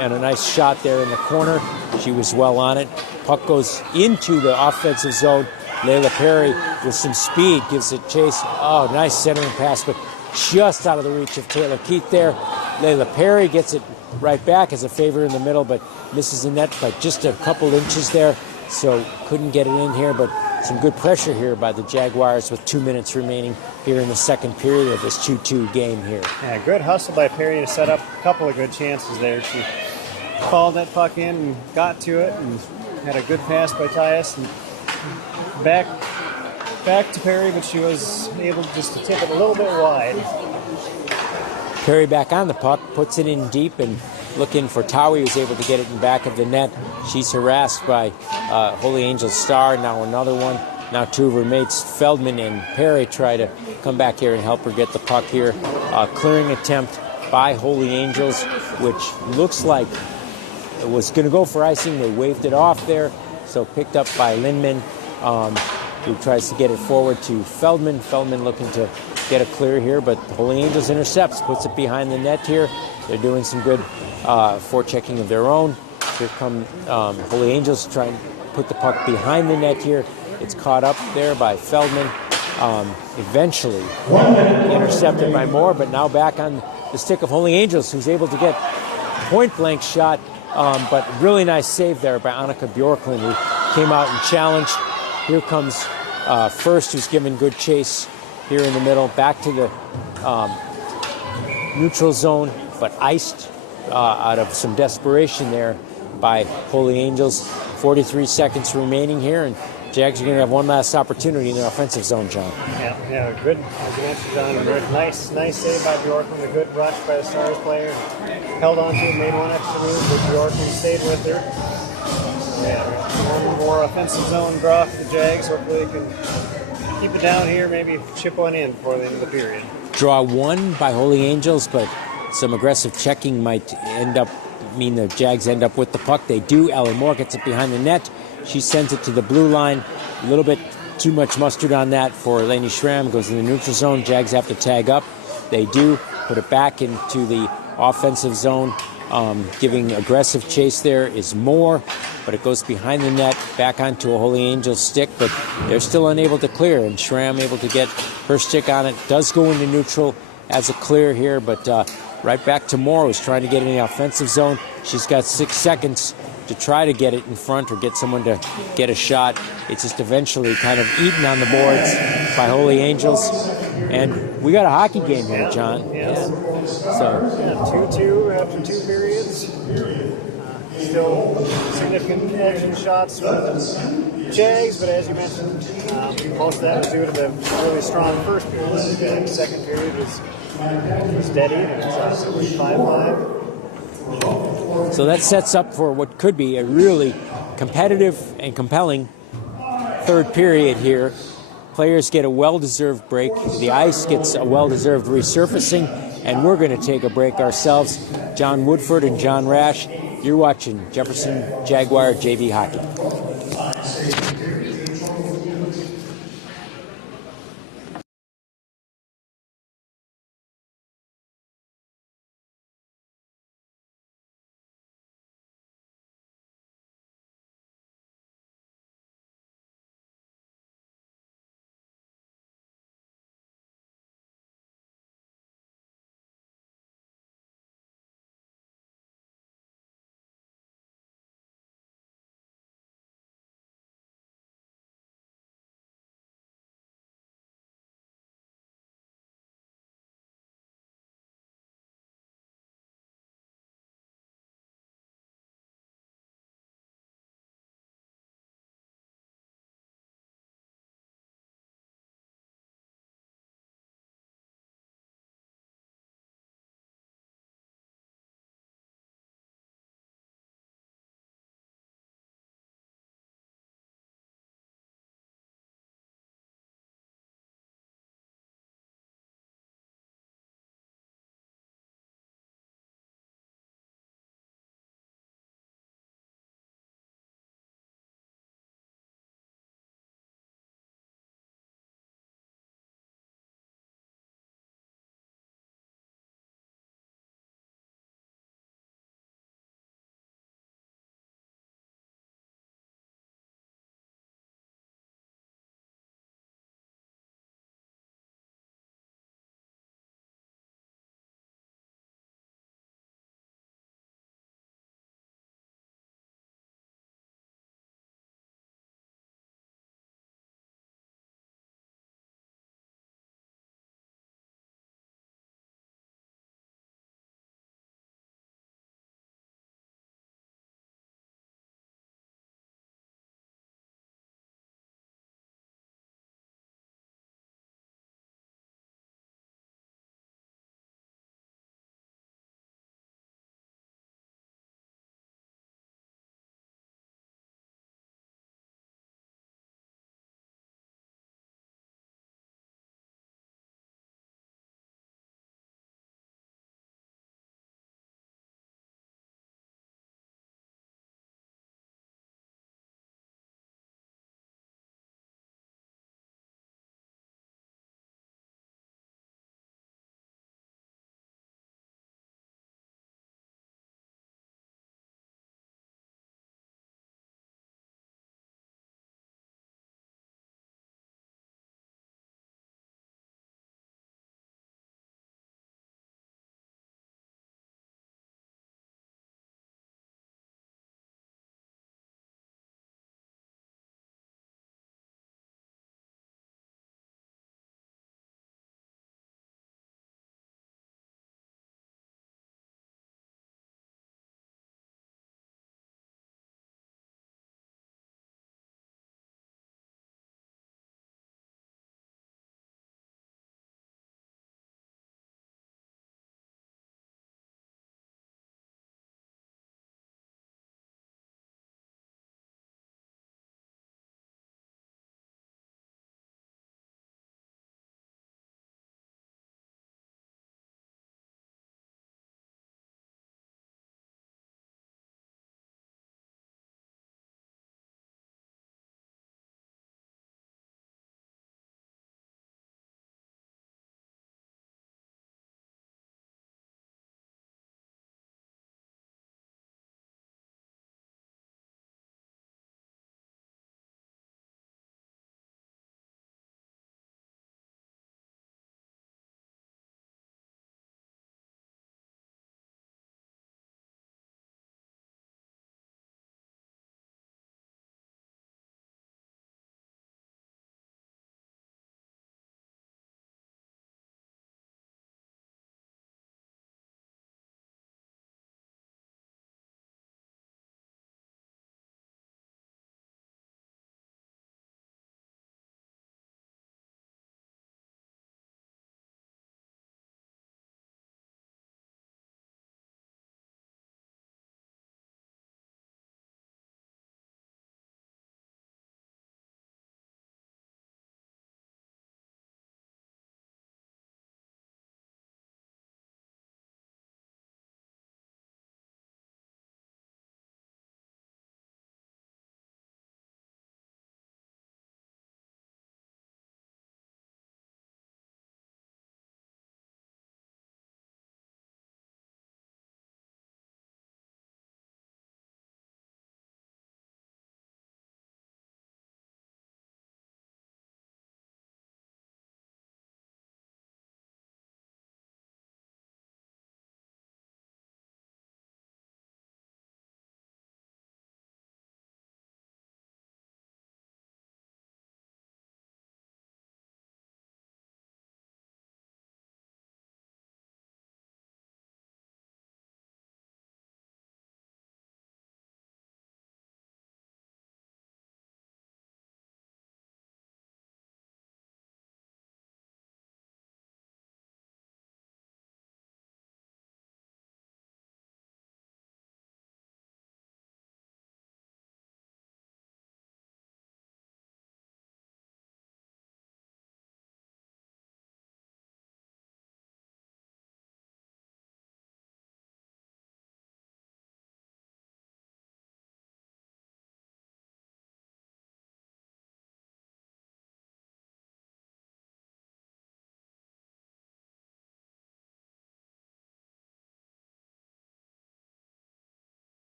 and a nice shot there in the corner. She was well on it. Puck goes into the offensive zone. Layla Perry with some speed gives it chase. Oh, nice centering pass, but just out of the reach of Taylor Keith there. Layla Perry gets it right back as a favor in the middle, but misses the net by just a couple inches there, so couldn't get it in here, but some good pressure here by the Jaguars with 2 minutes remaining here in the second period of this 2-2 game here. Yeah, good hustle by Perry to set up a couple of good chances there. She followed that puck in and got to it and had a good pass by Tyus and back to Perry, but she was able just to tip it a little bit wide. Perry back on the puck, puts it in deep and looking for Towie, who's able to get it in back of the net. She's harassed by Holy Angel Star, now another one. Now two of her mates, Feldman and Perry, try to come back here and help her get the puck here. Clearing attempt by Holy Angels, which looks like it was going to go for icing. They waved it off there, so picked up by Lindman, who tries to get it forward to Feldman. Feldman looking to get a clear here, but Holy Angels intercepts, puts it behind the net here. They're doing some good forechecking of their own. Here come Holy Angels trying to put the puck behind the net here. It's caught up there by Feldman. Eventually intercepted by Moore, but now back on the stick of Holy Angels, who's able to get point-blank shot, but really nice save there by Annika Bjorklund, who came out and challenged. Here comes First, who's given good chase here in the middle, back to the neutral zone, but iced out of some desperation there by Holy Angels. 43 seconds remaining here, and Jags are going to have one last opportunity in their offensive zone, John. Yeah, good. As you mentioned, John, a good, nice save by Bjorklund. A good rush by the Stars player. Held on to it, made one extra move, but Bjorklund stayed with her. So, yeah, one more offensive zone draw for the Jags. Hopefully they can keep it down here, maybe chip one in before the end of the period. Draw one by Holy Angels, but some aggressive checking might mean the Jags end up with the puck. They do. Allie Moore gets it behind the net. She sends it to the blue line. A little bit too much mustard on that for Lainey Schramm. Goes in the neutral zone. Jags have to tag up. They do. Put it back into the offensive zone. Giving aggressive chase there is Moore, but it goes behind the net, back onto a Holy Angel stick, but they're still unable to clear, and Schramm able to get her stick on it. Does go into neutral as a clear here, but right back to Moore, who's trying to get in the offensive zone. She's got 6 seconds to try to get it in front or get someone to get a shot. It's just eventually kind of eaten on the boards by Holy Angels. And we got a hockey game here, John. Yes. So 2-2 after 2 periods. Still significant action shots from the Jags, but as you mentioned, most of that was due to the really strong first period. The second period was steady, and it was 5-5. So that sets up for what could be a really competitive and compelling third period here. Players get a well-deserved break. The ice gets a well-deserved resurfacing, and we're going to take a break ourselves. John Woodford and John Rash, you're watching Jefferson Jaguar JV Hockey.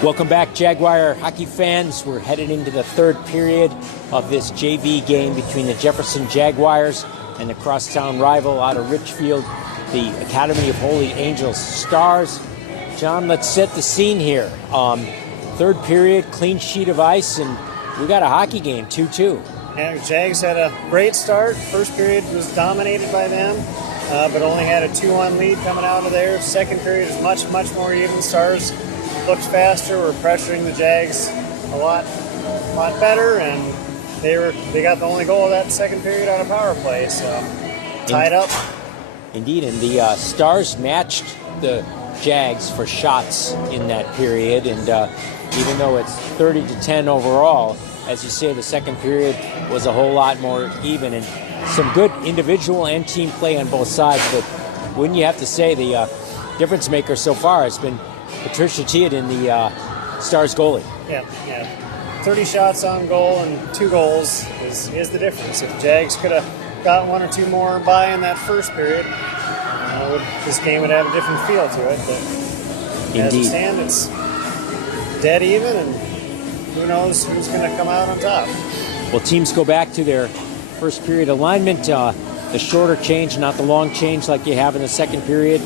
Welcome back, Jaguar hockey fans. We're headed into the third period of this JV game between the Jefferson Jaguars and the crosstown rival out of Richfield, the Academy of Holy Angels Stars. John, let's set the scene here. Third period, clean sheet of ice, and we got a hockey game, 2-2. Yeah, Jags had a great start. First period was dominated by them, but only had a 2-1 lead coming out of there. Second period is much more even. Stars looked faster, were pressuring the Jags a lot better, and they got the only goal of that second period on a power play, so tied up. Indeed, and the Stars matched the Jags for shots in that period, and even though it's 30-10 overall, as you say, the second period was a whole lot more even, and some good individual and team play on both sides, but wouldn't you have to say the difference maker so far has been Patricia Teoden, the Stars goalie. Yeah. 30 shots on goal and 2 goals is the difference. If Jags could have got 1 or 2 more by in that first period, this game would have a different feel to it. But as it stands, it's dead even, and who knows who's going to come out on top. Well, teams go back to their first period alignment. The shorter change, not the long change like you have in the second period.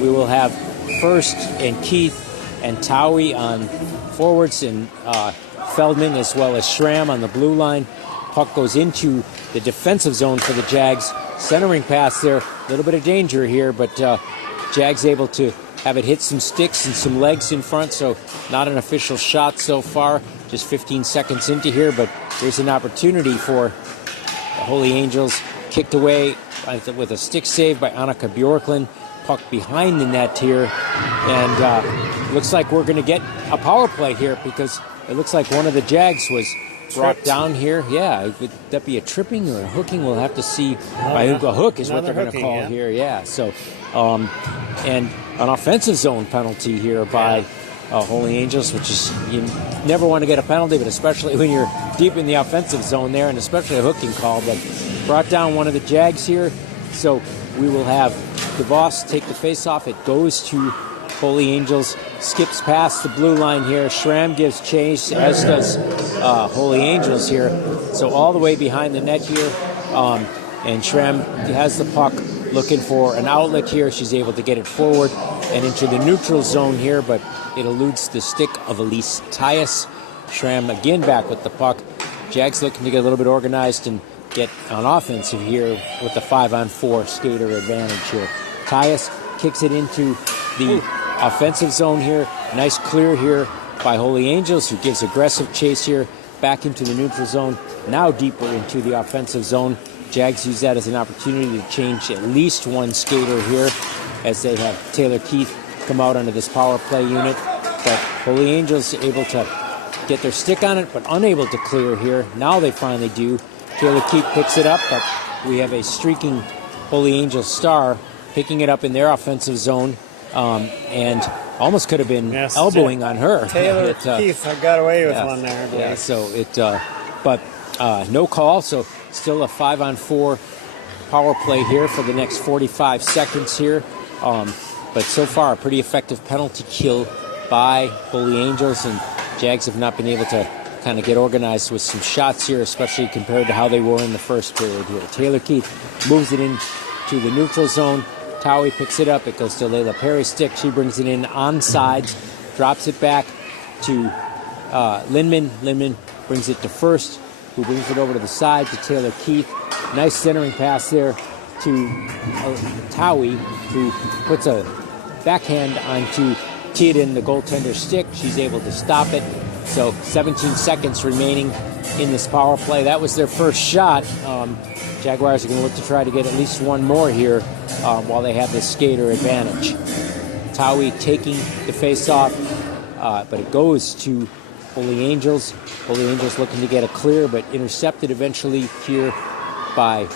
We will have First and Keith and Towie on forwards, and Feldman as well as Schramm on the blue line. Puck goes into the defensive zone for the Jags. Centering pass there, a little bit of danger here, but Jags able to have it hit some sticks and some legs in front, so not an official shot so far. Just 15 seconds into here, but there's an opportunity for the Holy Angels. Kicked away with a stick save by Annika Bjorklund. Puck behind the net here, and looks like we're going to get a power play here, because it looks like one of the Jags was brought down here. Yeah, would that be a tripping or a hooking? We'll have to see. I think a hook is what they're going to call here. Yeah, so and an offensive zone penalty here by Holy Angels, which is, you never want to get a penalty, but especially when you're deep in the offensive zone there, and especially a hooking call. But brought down one of the Jags here, so we will have DeVos take the face-off. It goes to Holy Angels, skips past the blue line here. Schramm gives chase, as does Holy Angels here. So all the way behind the net here. And Schramm has the puck, looking for an outlet here. She's able to get it forward and into the neutral zone here, but it eludes the stick of Elise Tyus. Schramm again back with the puck. Jags looking to get a little bit organized and get on offensive here with the 5-on-4 skater advantage here. Tyus kicks it into the offensive zone here. Nice clear here by Holy Angels, who gives aggressive chase here back into the neutral zone, now deeper into the offensive zone. Jags use that as an opportunity to change at least one skater here, as they have Taylor Keith come out under this power play unit. But Holy Angels able to get their stick on it, but unable to clear here. Now they finally do. Taylor Keith picks it up, but we have a streaking Holy Angels star picking it up in their offensive zone, and almost could have been elbowing on her. Taylor Keith got away with one there. Yeah, so but no call, so still a 5-on-4 power play here for the next 45 seconds here. But so far, a pretty effective penalty kill by Holy Angels, and Jags have not been able to kind of get organized with some shots here, especially compared to how they were in the first period here. Taylor Keith moves it into the neutral zone. Towie picks it up. It goes to Layla Perry's stick. She brings it in on sides, drops it back to Lindman. Lindman brings it to First, who brings it over to the side to Taylor Keith. Nice centering pass there to Towie, who puts a backhand onto Teoden, the goaltender's stick. She's able to stop it. So 17 seconds remaining in this power play. That was their first shot. Jaguars are going to look to try to get at least one more here while they have this skater advantage. Towie taking the face-off, but it goes to Holy Angels. Holy Angels looking to get a clear, but intercepted eventually here by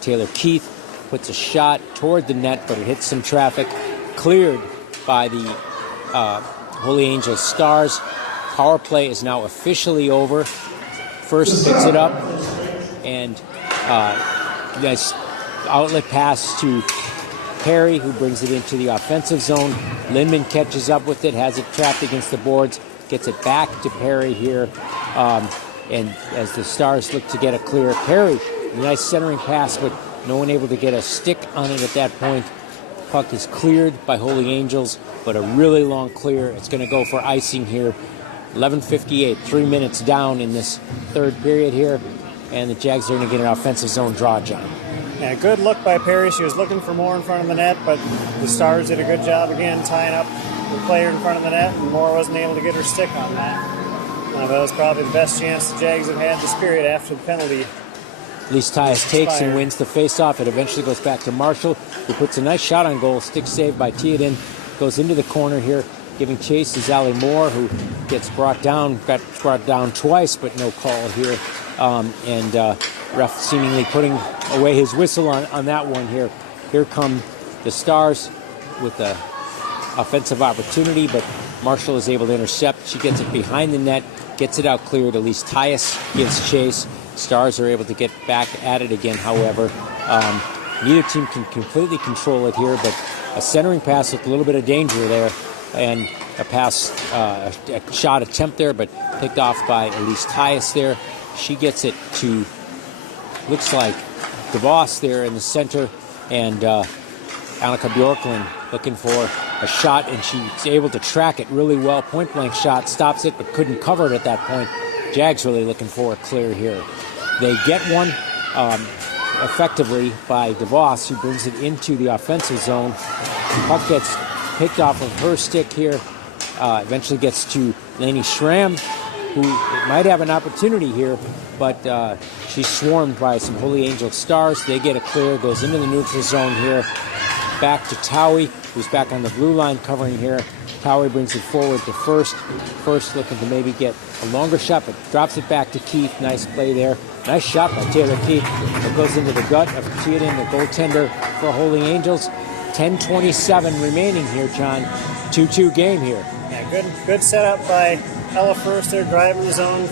Taylor Keith. Puts a shot toward the net, but it hits some traffic. Cleared by the Holy Angels Stars. Power play is now officially over. First picks it up, and nice outlet pass to Perry, who brings it into the offensive zone. Lindman catches up with it, has it trapped against the boards, gets it back to Perry here. And as the Stars look to get a clear, Perry, a nice centering pass, but no one able to get a stick on it at that point. Puck is cleared by Holy Angels, but a really long clear. It's going to go for icing here. 11:58, 3 minutes down in this third period here, and the Jags are going to get an offensive zone draw, John. Yeah, good look by Perry. She was looking for more in front of the net, but the Stars did a good job again tying up the player in front of the net, and Moore wasn't able to get her stick on that. That was probably the best chance the Jags have had this period after the penalty. Elyse Tyus takes and wins the faceoff. It eventually goes back to Marshall, who puts a nice shot on goal. Stick saved by Theoden. Goes into the corner here. Giving chase is Allie Moore, who gets brought down. Got brought down twice, but no call here. Ref seemingly putting away his whistle on that one here. Here come the Stars with the offensive opportunity, but Marshall is able to intercept. She gets it behind the net, gets it out cleared. Elyse Tyus gives chase. Stars are able to get back at it again, however. Neither team can completely control it here, but a centering pass with a little bit of danger there, and a pass, a shot attempt there, but picked off by Elyse Tyus there. She gets it to, looks like, DeVos there in the center, and Annika Bjorklund looking for a shot, and she's able to track it really well. Point-blank shot, stops it, but couldn't cover it at that point. Jags really looking for a clear here. They get one effectively by DeVos, who brings it into the offensive zone. Puck gets picked off of her stick here. Eventually gets to Lainey Schramm, who might have an opportunity here, but she's swarmed by some Holy Angel Stars. They get a clear, goes into the neutral zone here. Back to Towie, who's back on the blue line covering here. Towie brings it forward to First. First looking to maybe get a longer shot, but drops it back to Keith. Nice play there. Nice shot by Taylor Keith. It goes into the gut of Theoden, the goaltender for Holy Angels. 10:27 remaining here, John. 2-2 game here. Yeah, good setup by Ella First there, driving the zone,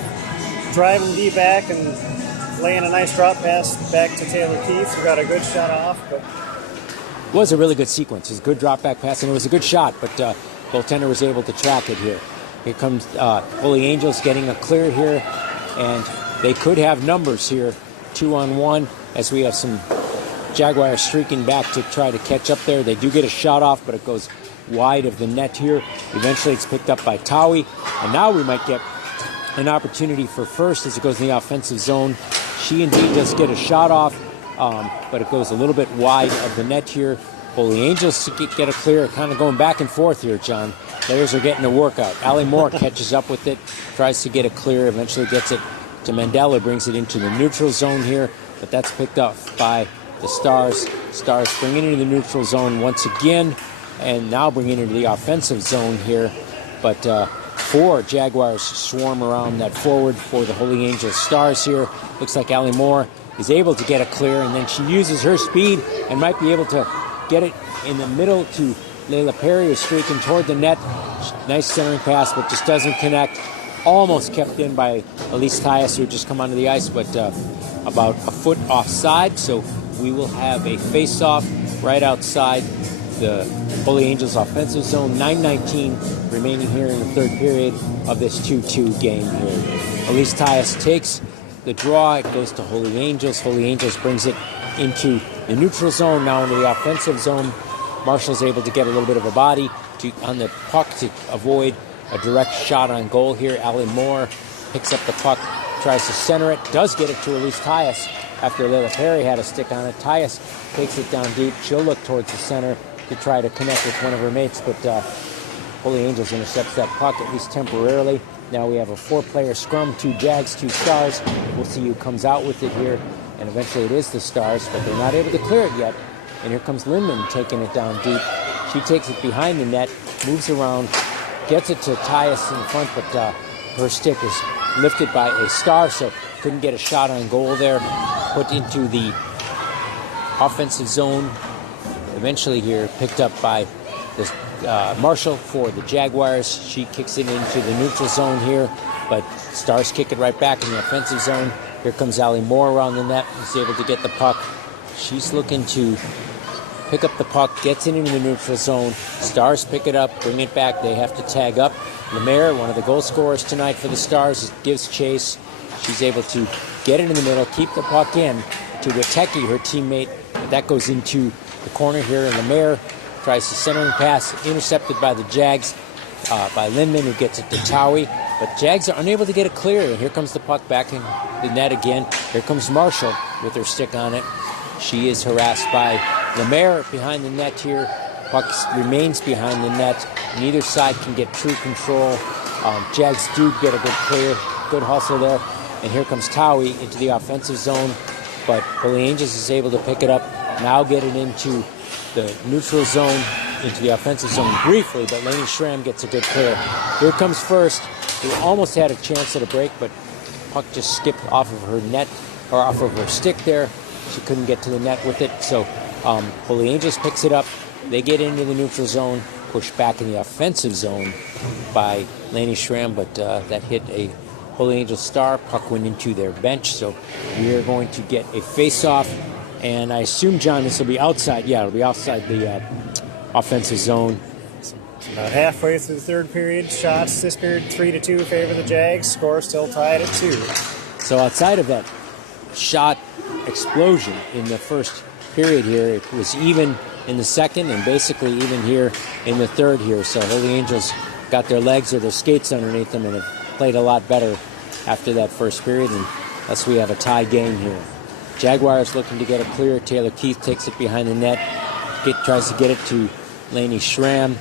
driving D back, and laying a nice drop pass back to Taylor Keith, who got a good shot off. But it was a really good sequence. It was a good drop back pass, and it was a good shot, but goaltender was able to track it here. Here comes Holy Angels getting a clear here, and they could have numbers here, 2-on-1, as we have some Jaguars streaking back to try to catch up there. They do get a shot off, but it goes wide of the net here. Eventually it's picked up by Towie, and now we might get an opportunity for First as it goes in the offensive zone. She indeed does get a shot off, but it goes a little bit wide of the net here. Holy Angels get a clear, kind of going back and forth here, John. Players are getting a workout. Allie Moore catches up with it, tries to get a clear, eventually gets it to Mandela, brings it into the neutral zone here, but that's picked up by the Stars. Stars bring it into the neutral zone once again, and now bring it into the offensive zone here. But four Jaguars swarm around that forward for the Holy Angels Stars here. Looks like Allie Moore is able to get a clear, and then she uses her speed and might be able to get it in the middle to Layla Perry, who's streaking toward the net. Nice centering pass, but just doesn't connect. Almost kept in by Elyse Tyus, who just come onto the ice, but about a foot offside. So we will have a face-off right outside the Holy Angels offensive zone. 9:19 remaining here in the third period of this 2-2 game here. Elyse Tyus takes the draw. It goes to Holy Angels. Holy Angels brings it into the neutral zone, now into the offensive zone. Marshall's able to get a little bit of a body on the puck to avoid a direct shot on goal here. Allie Moore picks up the puck, tries to center it, does get it to Elyse Tyus after Layla Perry had a stick on it. Tyus takes it down deep. She'll look towards the center to try to connect with one of her mates, but Holy Angels intercepts that puck, at least temporarily. Now we have a four-player scrum, 2 Jags, 2 Stars. We'll see who comes out with it here, and eventually it is the Stars, but they're not able to clear it yet. And here comes Lindman taking it down deep. She takes it behind the net, moves around, gets it to Tyus in front, but her stick is lifted by a Star, so couldn't get a shot on goal there. Put into the offensive zone. Eventually here, picked up by the Marshall for the Jaguars. She kicks it into the neutral zone here, but Stars kick it right back in the offensive zone. Here comes Allie Moore around the net. She's able to get the puck. She's looking to pick up the puck, gets it into the neutral zone. Stars pick it up, bring it back. They have to tag up. Lemaire, one of the goal scorers tonight for the Stars, gives chase. She's able to get it in the middle, keep the puck in to Witecki, her teammate. But that goes into the corner here, and Lemaire tries the centering pass, intercepted by the Jags, by Lindman, who gets it to Towie. But Jags are unable to get it clear, and here comes the puck back in the net again. Here comes Marshall with her stick on it. She is harassed by Lemaire behind the net here. Puck remains behind the net. Neither side can get true control. Jags do get a good clear, good hustle there. And here comes Towie into the offensive zone. But Holy Angels is able to pick it up, now get it into the neutral zone, into the offensive zone briefly, but Lainey Schramm gets a good clear. Here comes first, who almost had a chance at a break, but puck just skipped off of her net, or off of her stick there. She couldn't get to the net with it, so Holy Angels picks it up. They get into the neutral zone, pushed back in the offensive zone by Lainey Schramm, but that hit a Holy Angels star. Puck went into their bench, so we are going to get a face-off, and I assume, John, this will be outside. Yeah, it'll be outside the offensive zone. About halfway through the third period, shots this period 3-2 favor the Jags. Score still tied at 2. So outside of that shot explosion in the first period here, it was even in the second and basically even here in the third here. So Holy Angels got their legs or their skates underneath them and have played a lot better after that first period, and thus we have a tie game here. Jaguars looking to get it clear. Taylor Keith takes it behind the net, tries to get it to Lainey Schramm.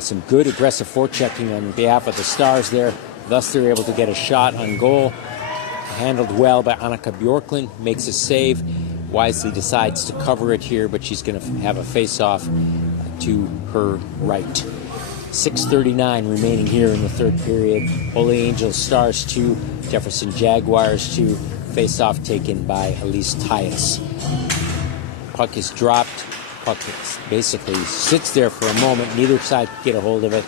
Some good aggressive forechecking on behalf of the Stars there. Thus they're able to get a shot on goal. Handled well by Annika Bjorklund, makes a save. Wisely decides to cover it here, but she's going to have a face-off to her right. 6:39 remaining here in the third period. Holy Angels Stars 2, Jefferson Jaguars 2. Face-off taken by Elise Tyus. Puck is dropped. Puck basically sits there for a moment. Neither side can get a hold of it,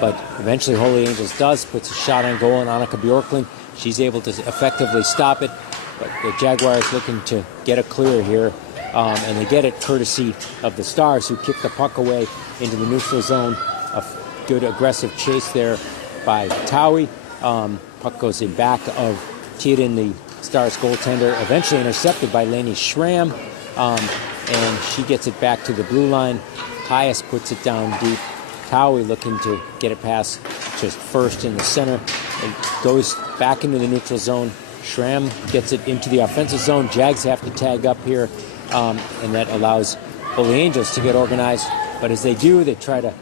but eventually Holy Angels does, puts a shot on goal, and Annika Bjorklund, she's able to effectively stop it, but the Jaguars looking to get a clear here, and they get it courtesy of the Stars, who kick the puck away into the neutral zone. A good aggressive chase there by Towie. Puck goes in back of Tierin, the Stars goaltender, eventually intercepted by Lainey Schramm, and she gets it back to the blue line. Tyus puts it down deep. Towie looking to get it past just first in the center. It goes back into the neutral zone. Schramm gets it into the offensive zone. Jags have to tag up here, and that allows Holy Angels to get organized. But as they do, they try to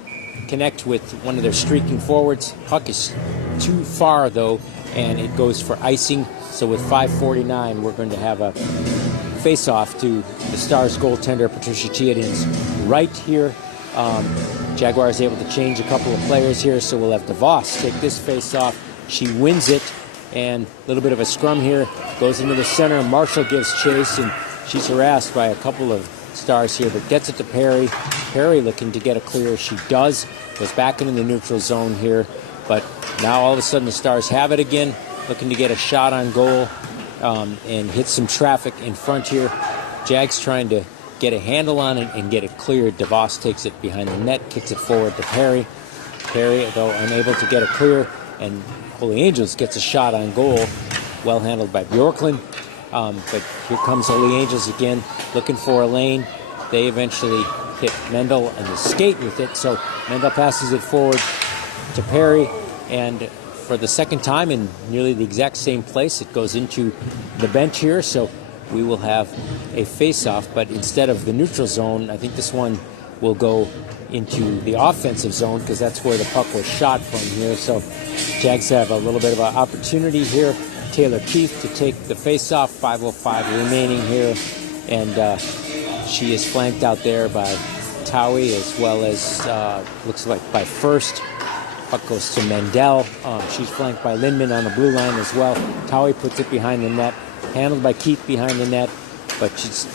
connect with one of their streaking forwards. Puck is too far, though, and it goes for icing. So with 5:49, we're going to have a face-off to the Stars goaltender, Patricia Tiedin's right here. Jaguars able to change a couple of players here, so we'll have DeVos take this face-off. She wins it, and a little bit of a scrum here. Goes into the center. Marshall gives chase, and she's harassed by a couple of Stars here, but gets it to Perry. Perry looking to get a clear. She does. Goes back into the neutral zone here, but now all of a sudden the Stars have it again, looking to get a shot on goal, and hit some traffic in front here. Jags trying to get a handle on it and get it cleared. DeVos takes it behind the net, kicks it forward to Perry. Perry, though unable to get it clear, and Holy Angels gets a shot on goal. Well handled by Bjorklund. But here comes Holy Angels again, looking for a lane. They eventually hit Mendel and the skate with it, so Mendel passes it forward to Perry, and for the second time in nearly the exact same place, it goes into the bench here, so we will have a face-off, but instead of the neutral zone, I think this one will go into the offensive zone, because that's where the puck was shot from here. So Jags have a little bit of an opportunity here. Taylor Keith to take the face-off, 5:05 remaining here, and she is flanked out there by Towie, as well as looks like by First. Puck goes to Mendel. She's flanked by Lindman on the blue line as well. Towie puts it behind the net, handled by Keith behind the net, but she's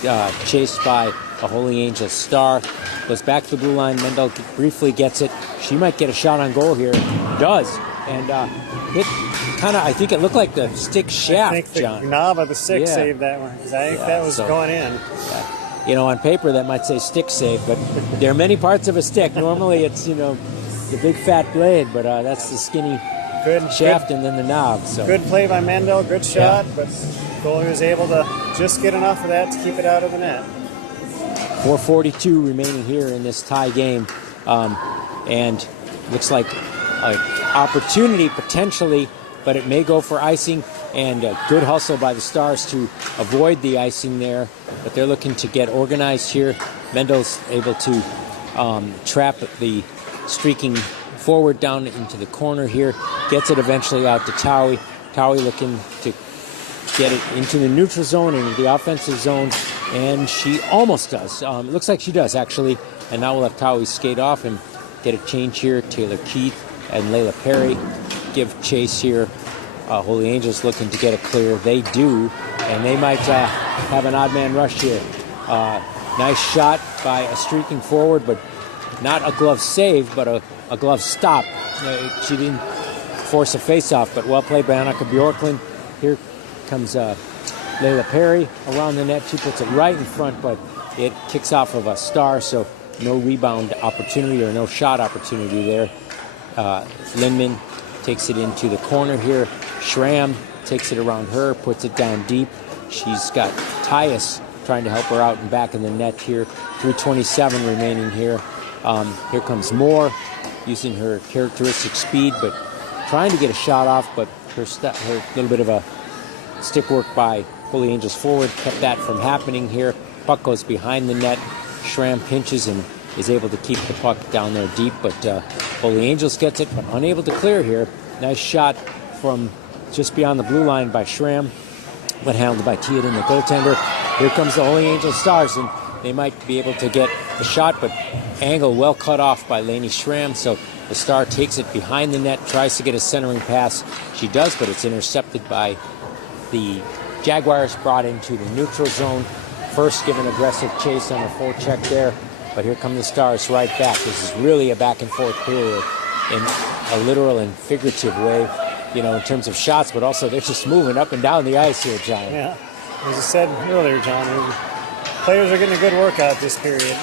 chased by a Holy Angels star. Goes back to the blue line. Mendel briefly gets it. She might get a shot on goal here. Does. And hit kind of, I think it looked like the stick shaft, I think the John. knob of the stick saved that one, because I think that was going in. Yeah. on paper that might say stick save, but there are many parts of a stick. Normally it's, the big fat blade, but that's the skinny shaft and then the knob. So Good play by Mendel, good shot, but goalie was able to just get enough of that to keep it out of the net. 4:42 remaining here in this tie game, and looks like an opportunity potentially, but it may go for icing, and a good hustle by the Stars to avoid the icing there, but they're looking to get organized here. Mendel's able to trap the streaking forward down into the corner here, gets it eventually out to Towie. Towie looking to get it into the neutral zone and the offensive zone, and she almost does. It looks like she does, actually, and now we'll have Towie skate off and get a change here. Taylor Keith and Layla Perry give chase here. Holy Angels looking to get a clear. They do, and they might have an odd man rush here. Nice shot by a streaking forward, but not a glove save, but a glove stop. She didn't force a face-off, but well played by Annika Bjorklund. Here comes Layla Perry around the net. She puts it right in front, but it kicks off of a Star, so no rebound opportunity or no shot opportunity there. Lindman takes it into the corner here. Schramm takes it around her, puts it down deep. She's got Tyus trying to help her out and back in the net here. 3:27 remaining here. Here comes Moore using her characteristic speed, but trying to get a shot off, but her little bit of a stick work by Holy Angels forward kept that from happening here. Puck goes behind the net. Schramm pinches and is able to keep the puck down there deep, but Holy Angels gets it, but unable to clear here. Nice shot from just beyond the blue line by Schramm, but handled by Theoden, the goaltender. Here comes the Holy Angels Stars, and they might be able to get a shot, but angle well cut off by Lainey Schramm, so the Star takes it behind the net, tries to get a centering pass. She does, but it's intercepted by the Jaguars, brought into the neutral zone. First give an aggressive chase on the forecheck there, but here come the Stars right back. This is really a back and forth period in a literal and figurative way, in terms of shots, but also they're just moving up and down the ice here, John. Yeah, as I said earlier, John, players are getting a good workout this period.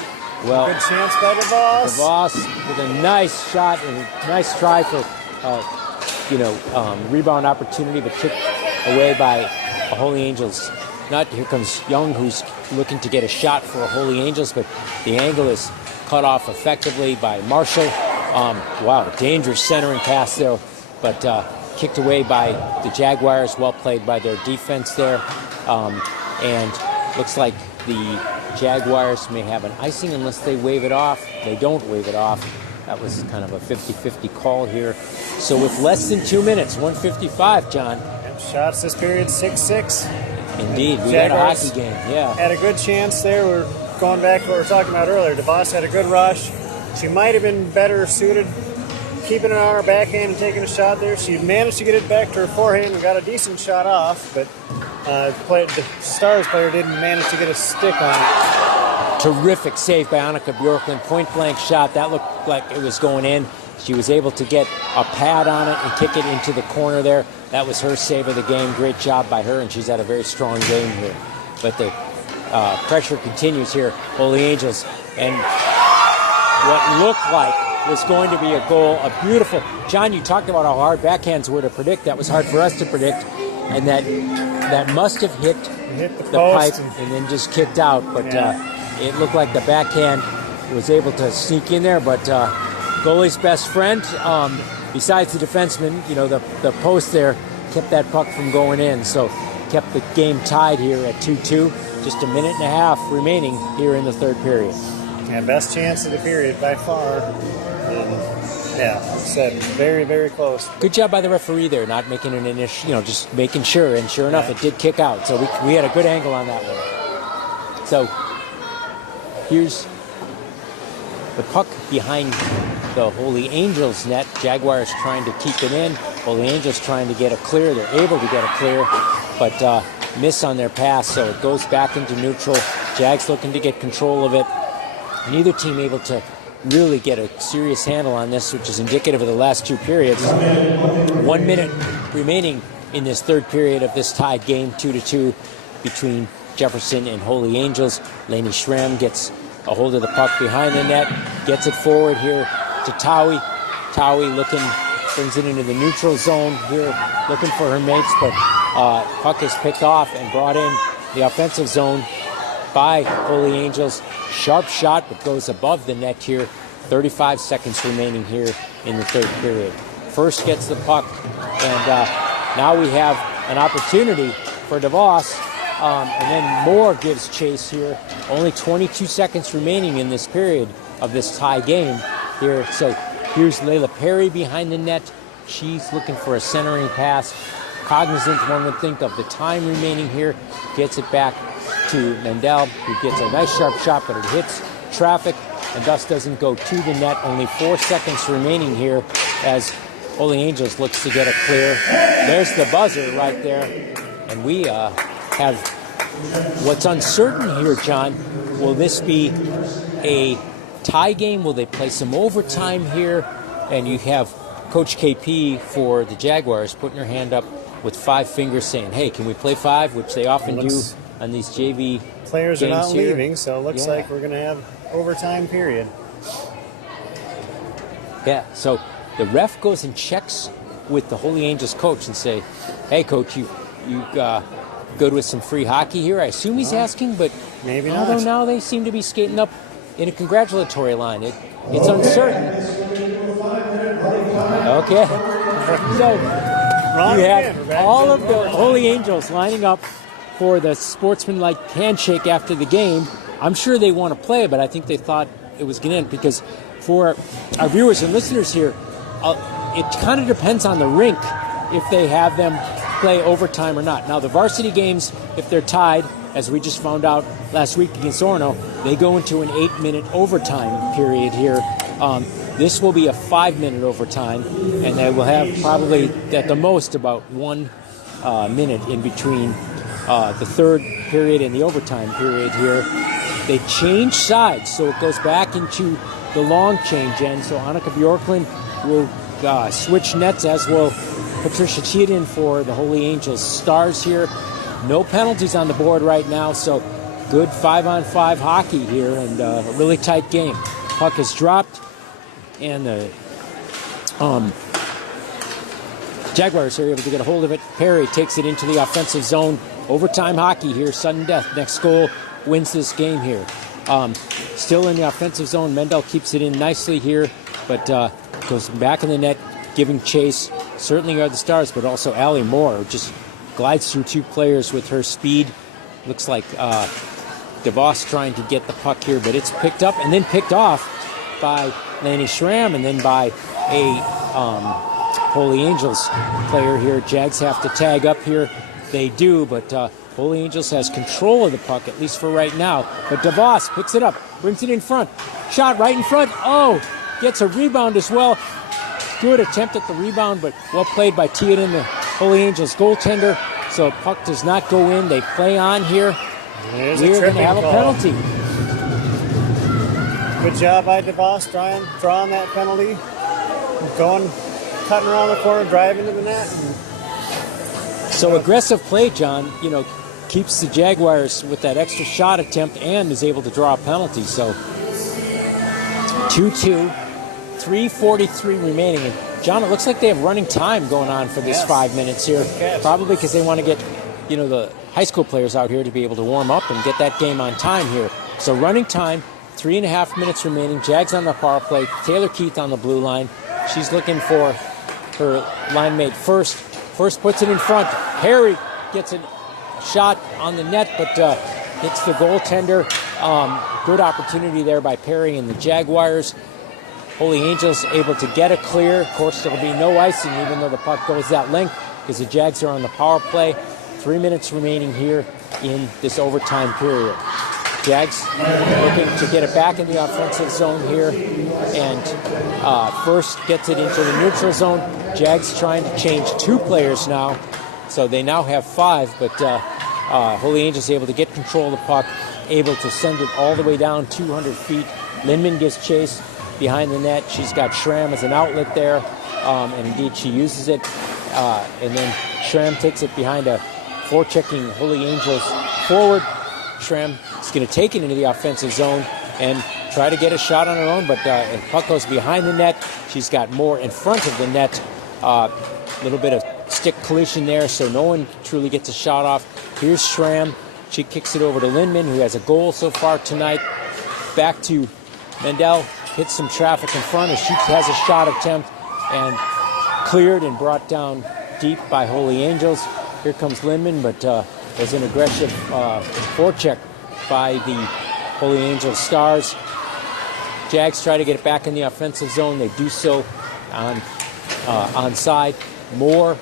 Well, good chance by DeVos. DeVos with a nice shot and a nice try for, rebound opportunity, but kicked away by a Holy Angels. Here comes Young, who's looking to get a shot for a Holy Angels, but the angle is cut off effectively by Marshall. Wow, dangerous centering pass there, but kicked away by the Jaguars. Well played by their defense there, and looks like the Jaguars may have an icing unless they wave it off. They don't wave it off. That was kind of a 50-50 call here. So with less than 2 minutes, 1:55, John. Shots this period, 6-6. Indeed, we got a hockey game, yeah. Had a good chance there. We're going back to what we were talking about earlier. DeVos had a good rush. She might have been better suited keeping it on her backhand and taking a shot there. She managed to get it back to her forehand and got a decent shot off, but the Stars player didn't manage to get a stick on it. Terrific save by Annika Bjorklund. Point-blank shot. That looked like it was going in. She was able to get a pad on it and kick it into the corner there. That was her save of the game. Great job by her, and she's had a very strong game here. But the pressure continues here. Holy Angels. And what looked like was going to be a goal, a beautiful... John, you talked about how hard backhands were to predict. That was hard for us to predict. And that must have hit the pipe and then just kicked out. But it looked like the backhand was able to sneak in there. But goalie's best friend, besides the defenseman, the post there kept that puck from going in. So kept the game tied here at 2-2. Just a minute and a half remaining here in the third period. Yeah, best chance of the period by far. Like I said, very, very close. Good job by the referee there, not making an initial, just making sure. And sure enough, it did kick out. So we had a good angle on that one. So here's the puck behind the Holy Angels net. Jaguars trying to keep it in. Holy Angels trying to get a clear. They're able to get a clear, but miss on their pass. So it goes back into neutral. Jags looking to get control of it. Neither team able to really get a serious handle on this, which is indicative of the last two periods. 1 minute remaining in this third period of this tied game, 2-2, between Jefferson and Holy Angels. Lainey Schramm gets a hold of the puck behind the net, gets it forward here to Towie. Towie brings it into the neutral zone here, looking for her mates, but puck is picked off and brought in the offensive zone by Holy Angels. Sharp shot, but goes above the net here. 35 seconds remaining here in the third period. First gets the puck, and now we have an opportunity for DeVos, and then Moore gives chase here. Only 22 seconds remaining in this period of this tie game here. So here's Layla Perry behind the net. She's looking for a centering pass. Cognizant, one would think, of the time remaining here. Gets it back to Mendel, who gets a nice sharp shot, but it hits traffic and thus doesn't go to the net. Only 4 seconds remaining here as Holy Angels looks to get a clear. There's the buzzer right there. And we have what's uncertain here, John. Will this be a tie game? Will they play some overtime here? And you have Coach KP for the Jaguars putting her hand up with 5 fingers saying, hey, can we play 5? Which they often do on these JV Players games are not here. leaving, so it looks like we're going to have overtime period. Yeah, so the ref goes and checks with the Holy Angels coach and say, hey, coach, you good with some free hockey here? I assume he's asking, but maybe not. Although now they seem to be skating up in a congratulatory line. It's uncertain. Okay. So you have all of the Holy Angels lining up for the sportsmanlike handshake after the game. I'm sure they want to play, but I think they thought it was going to end because for our viewers and listeners here, it kind of depends on the rink if they have them play overtime or not. Now, the varsity games, if they're tied, as we just found out last week against Orono, they go into an 8-minute overtime period here. This will be a 5-minute overtime, and they will have probably at the most about 1 minute in between the third period and the overtime period here. They change sides, so it goes back into the long change end. So Annika Bjorklund will switch nets, as will Patricia Cheaton for the Holy Angels Stars here. No penalties on the board right now, so good 5-on-5 hockey here and a really tight game. Puck is dropped, and the Jaguars are able to get a hold of it. Perry takes it into the offensive zone. Overtime hockey here, sudden death. Next goal wins this game here. Still in the offensive zone. Mendel keeps it in nicely here, but goes back in the net, giving chase. Certainly are the Stars, but also Allie Moore, who just glides through 2 players with her speed. Looks like DeVos trying to get the puck here, but it's picked up and then picked off by Lainey Schramm and then by a Holy Angels player here. Jags have to tag up here. They do, but Holy Angels has control of the puck, at least for right now. But DeVos picks it up, brings it in front. Shot right in front. Oh, gets a rebound as well. Good attempt at the rebound, but well played by Teoden, the Holy Angels goaltender. So puck does not go in. They play on here. We're going to have a penalty. Good job by DeVos drawing that penalty. Cutting around the corner, driving to the net. So aggressive play, John, keeps the Jaguars with that extra shot attempt and is able to draw a penalty. So 2-2, 3:43 remaining. And John, it looks like they have running time going on for this 5 minutes here. Probably because they want to get, the high school players out here to be able to warm up and get that game on time here. So running time, 3.5 minutes remaining. Jags on the power play. Taylor Keith on the blue line. She's looking for her line mate First. First puts it in front. Harry gets a shot on the net, but hits the goaltender. Good opportunity there by Perry and the Jaguars. Holy Angels able to get a clear. Of course, there'll be no icing even though the puck goes that length because the Jags are on the power play. 3 minutes remaining here in this overtime period. Jags looking to get it back in the offensive zone here, and First gets it into the neutral zone. Jags trying to change 2 players now, so they now have 5, but Holy Angels able to get control of the puck, able to send it all the way down 200 feet. Lindman gets chased behind the net. She's got Schramm as an outlet there, and indeed she uses it, and then Schramm takes it behind a forechecking Holy Angels forward. Schramm is going to take it into the offensive zone and try to get a shot on her own, but the puck goes behind the net. She's got more in front of the net. A little bit of stick collision there, so no one truly gets a shot off. Here's Schramm. She kicks it over to Lindman, who has a goal so far tonight. Back to Mendel, hits some traffic in front as she has a shot attempt and cleared and brought down deep by Holy Angels. Here comes Lindman, but there's an aggressive forecheck by the Holy Angels Stars. Jags try to get it back in the offensive zone. They do so onside. Moore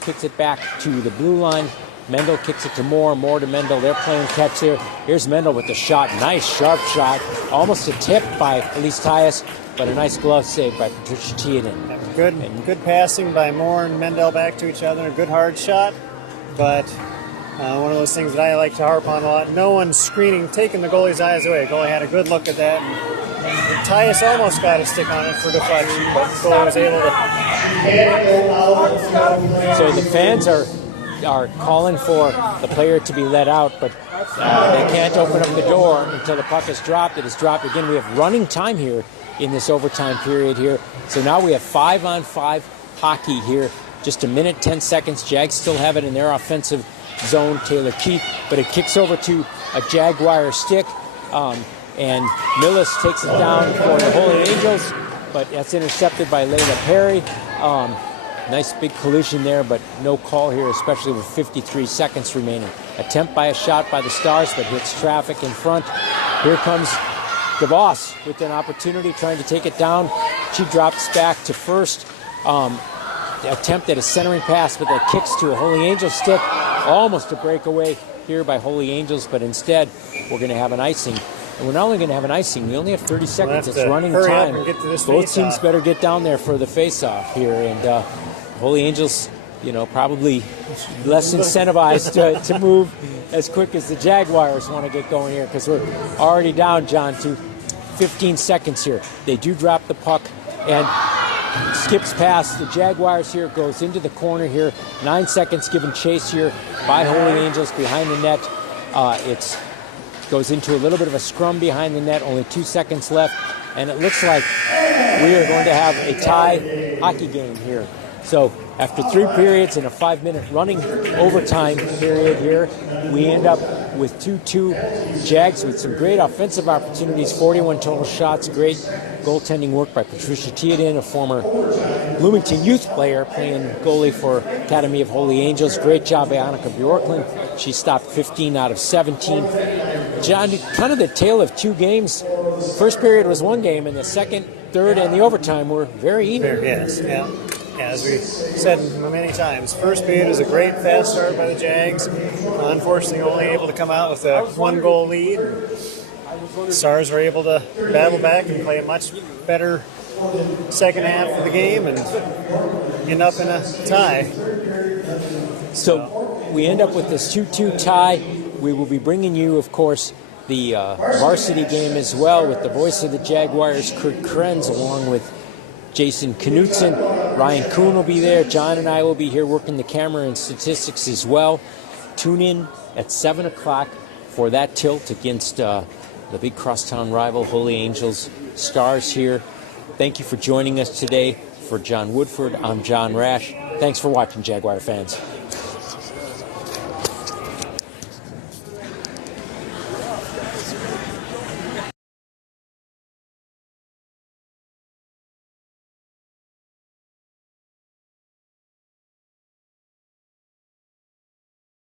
kicks it back to the blue line. Mendel kicks it to Moore. Moore to Mendel. They're playing catch here. Here's Mendel with the shot. Nice, sharp shot. Almost a tip by Elise Tyus, but a nice glove save by Patricia Teoden. Good passing by Moore and Mendel back to each other. A good hard shot, but one of those things that I like to harp on a lot. No one screening, taking the goalie's eyes away. The goalie had a good look at that. And Tyus almost got a stick on it for deflection, but the goalie was able to. So the fans are calling for the player to be let out, but they can't open up the door until the puck is dropped. It is dropped again. We have running time here in this overtime period here. So now we have 5-on-5 hockey here. Just a minute, 10 seconds. Jags still have it in their offensive zone, Taylor Keith, but it kicks over to a Jaguar stick, and Millis takes it down for the Holy Angels, but that's intercepted by Layla Perry. Nice big collision there, but no call here, especially with 53 seconds remaining. Attempt by a shot by the Stars, but hits traffic in front. Here comes DeVos with an opportunity, trying to take it down. She drops back to first. Attempt at a centering pass, but that kicks to a Holy Angels stick. Almost a breakaway here by Holy Angels, but instead we're going to have an icing. And we're not only going to have an icing, we only have 30 seconds. It's running time. Both teams better get down there for the face-off here. And Holy Angels, probably less incentivized to move as quick as the Jaguars want to get going here, because we're already down, John, to 15 seconds here. They do drop the puck and skips past the Jaguars here, goes into the corner here. 9 seconds given chase here by Holy Angels behind the net. It goes into a little bit of a scrum behind the net, only 2 seconds left, and it looks like we are going to have a tie hockey game here. So after 3 periods and a 5-minute running overtime period here, we end up with 2-2. Jags with some great offensive opportunities, 41 total shots, great goaltending work by Patricia Teoden, a former Bloomington youth player playing goalie for Academy of Holy Angels. Great job by Annika Bjorklund. She stopped 15 out of 17. John, kind of the tale of 2 games. First period was 1 game, and the second, third, and the overtime were very even. Yes, yeah. As we said many times, first period was a great fast start by the Jags. Unfortunately, only able to come out with a 1-goal lead. The Stars were able to battle back and play a much better second half of the game and end up in a tie. So we end up with this 2-2 tie. We will be bringing you, of course, the varsity game as well with the voice of the Jaguars, Kurt Krenz, along with Jason Knutson. Ryan Kuhn will be there. John and I will be here working the camera and statistics as well. Tune in at 7 o'clock for that tilt against the big crosstown rival, Holy Angels Stars here. Thank you for joining us today. For John Woodford, I'm John Rash. Thanks for watching, Jaguar fans.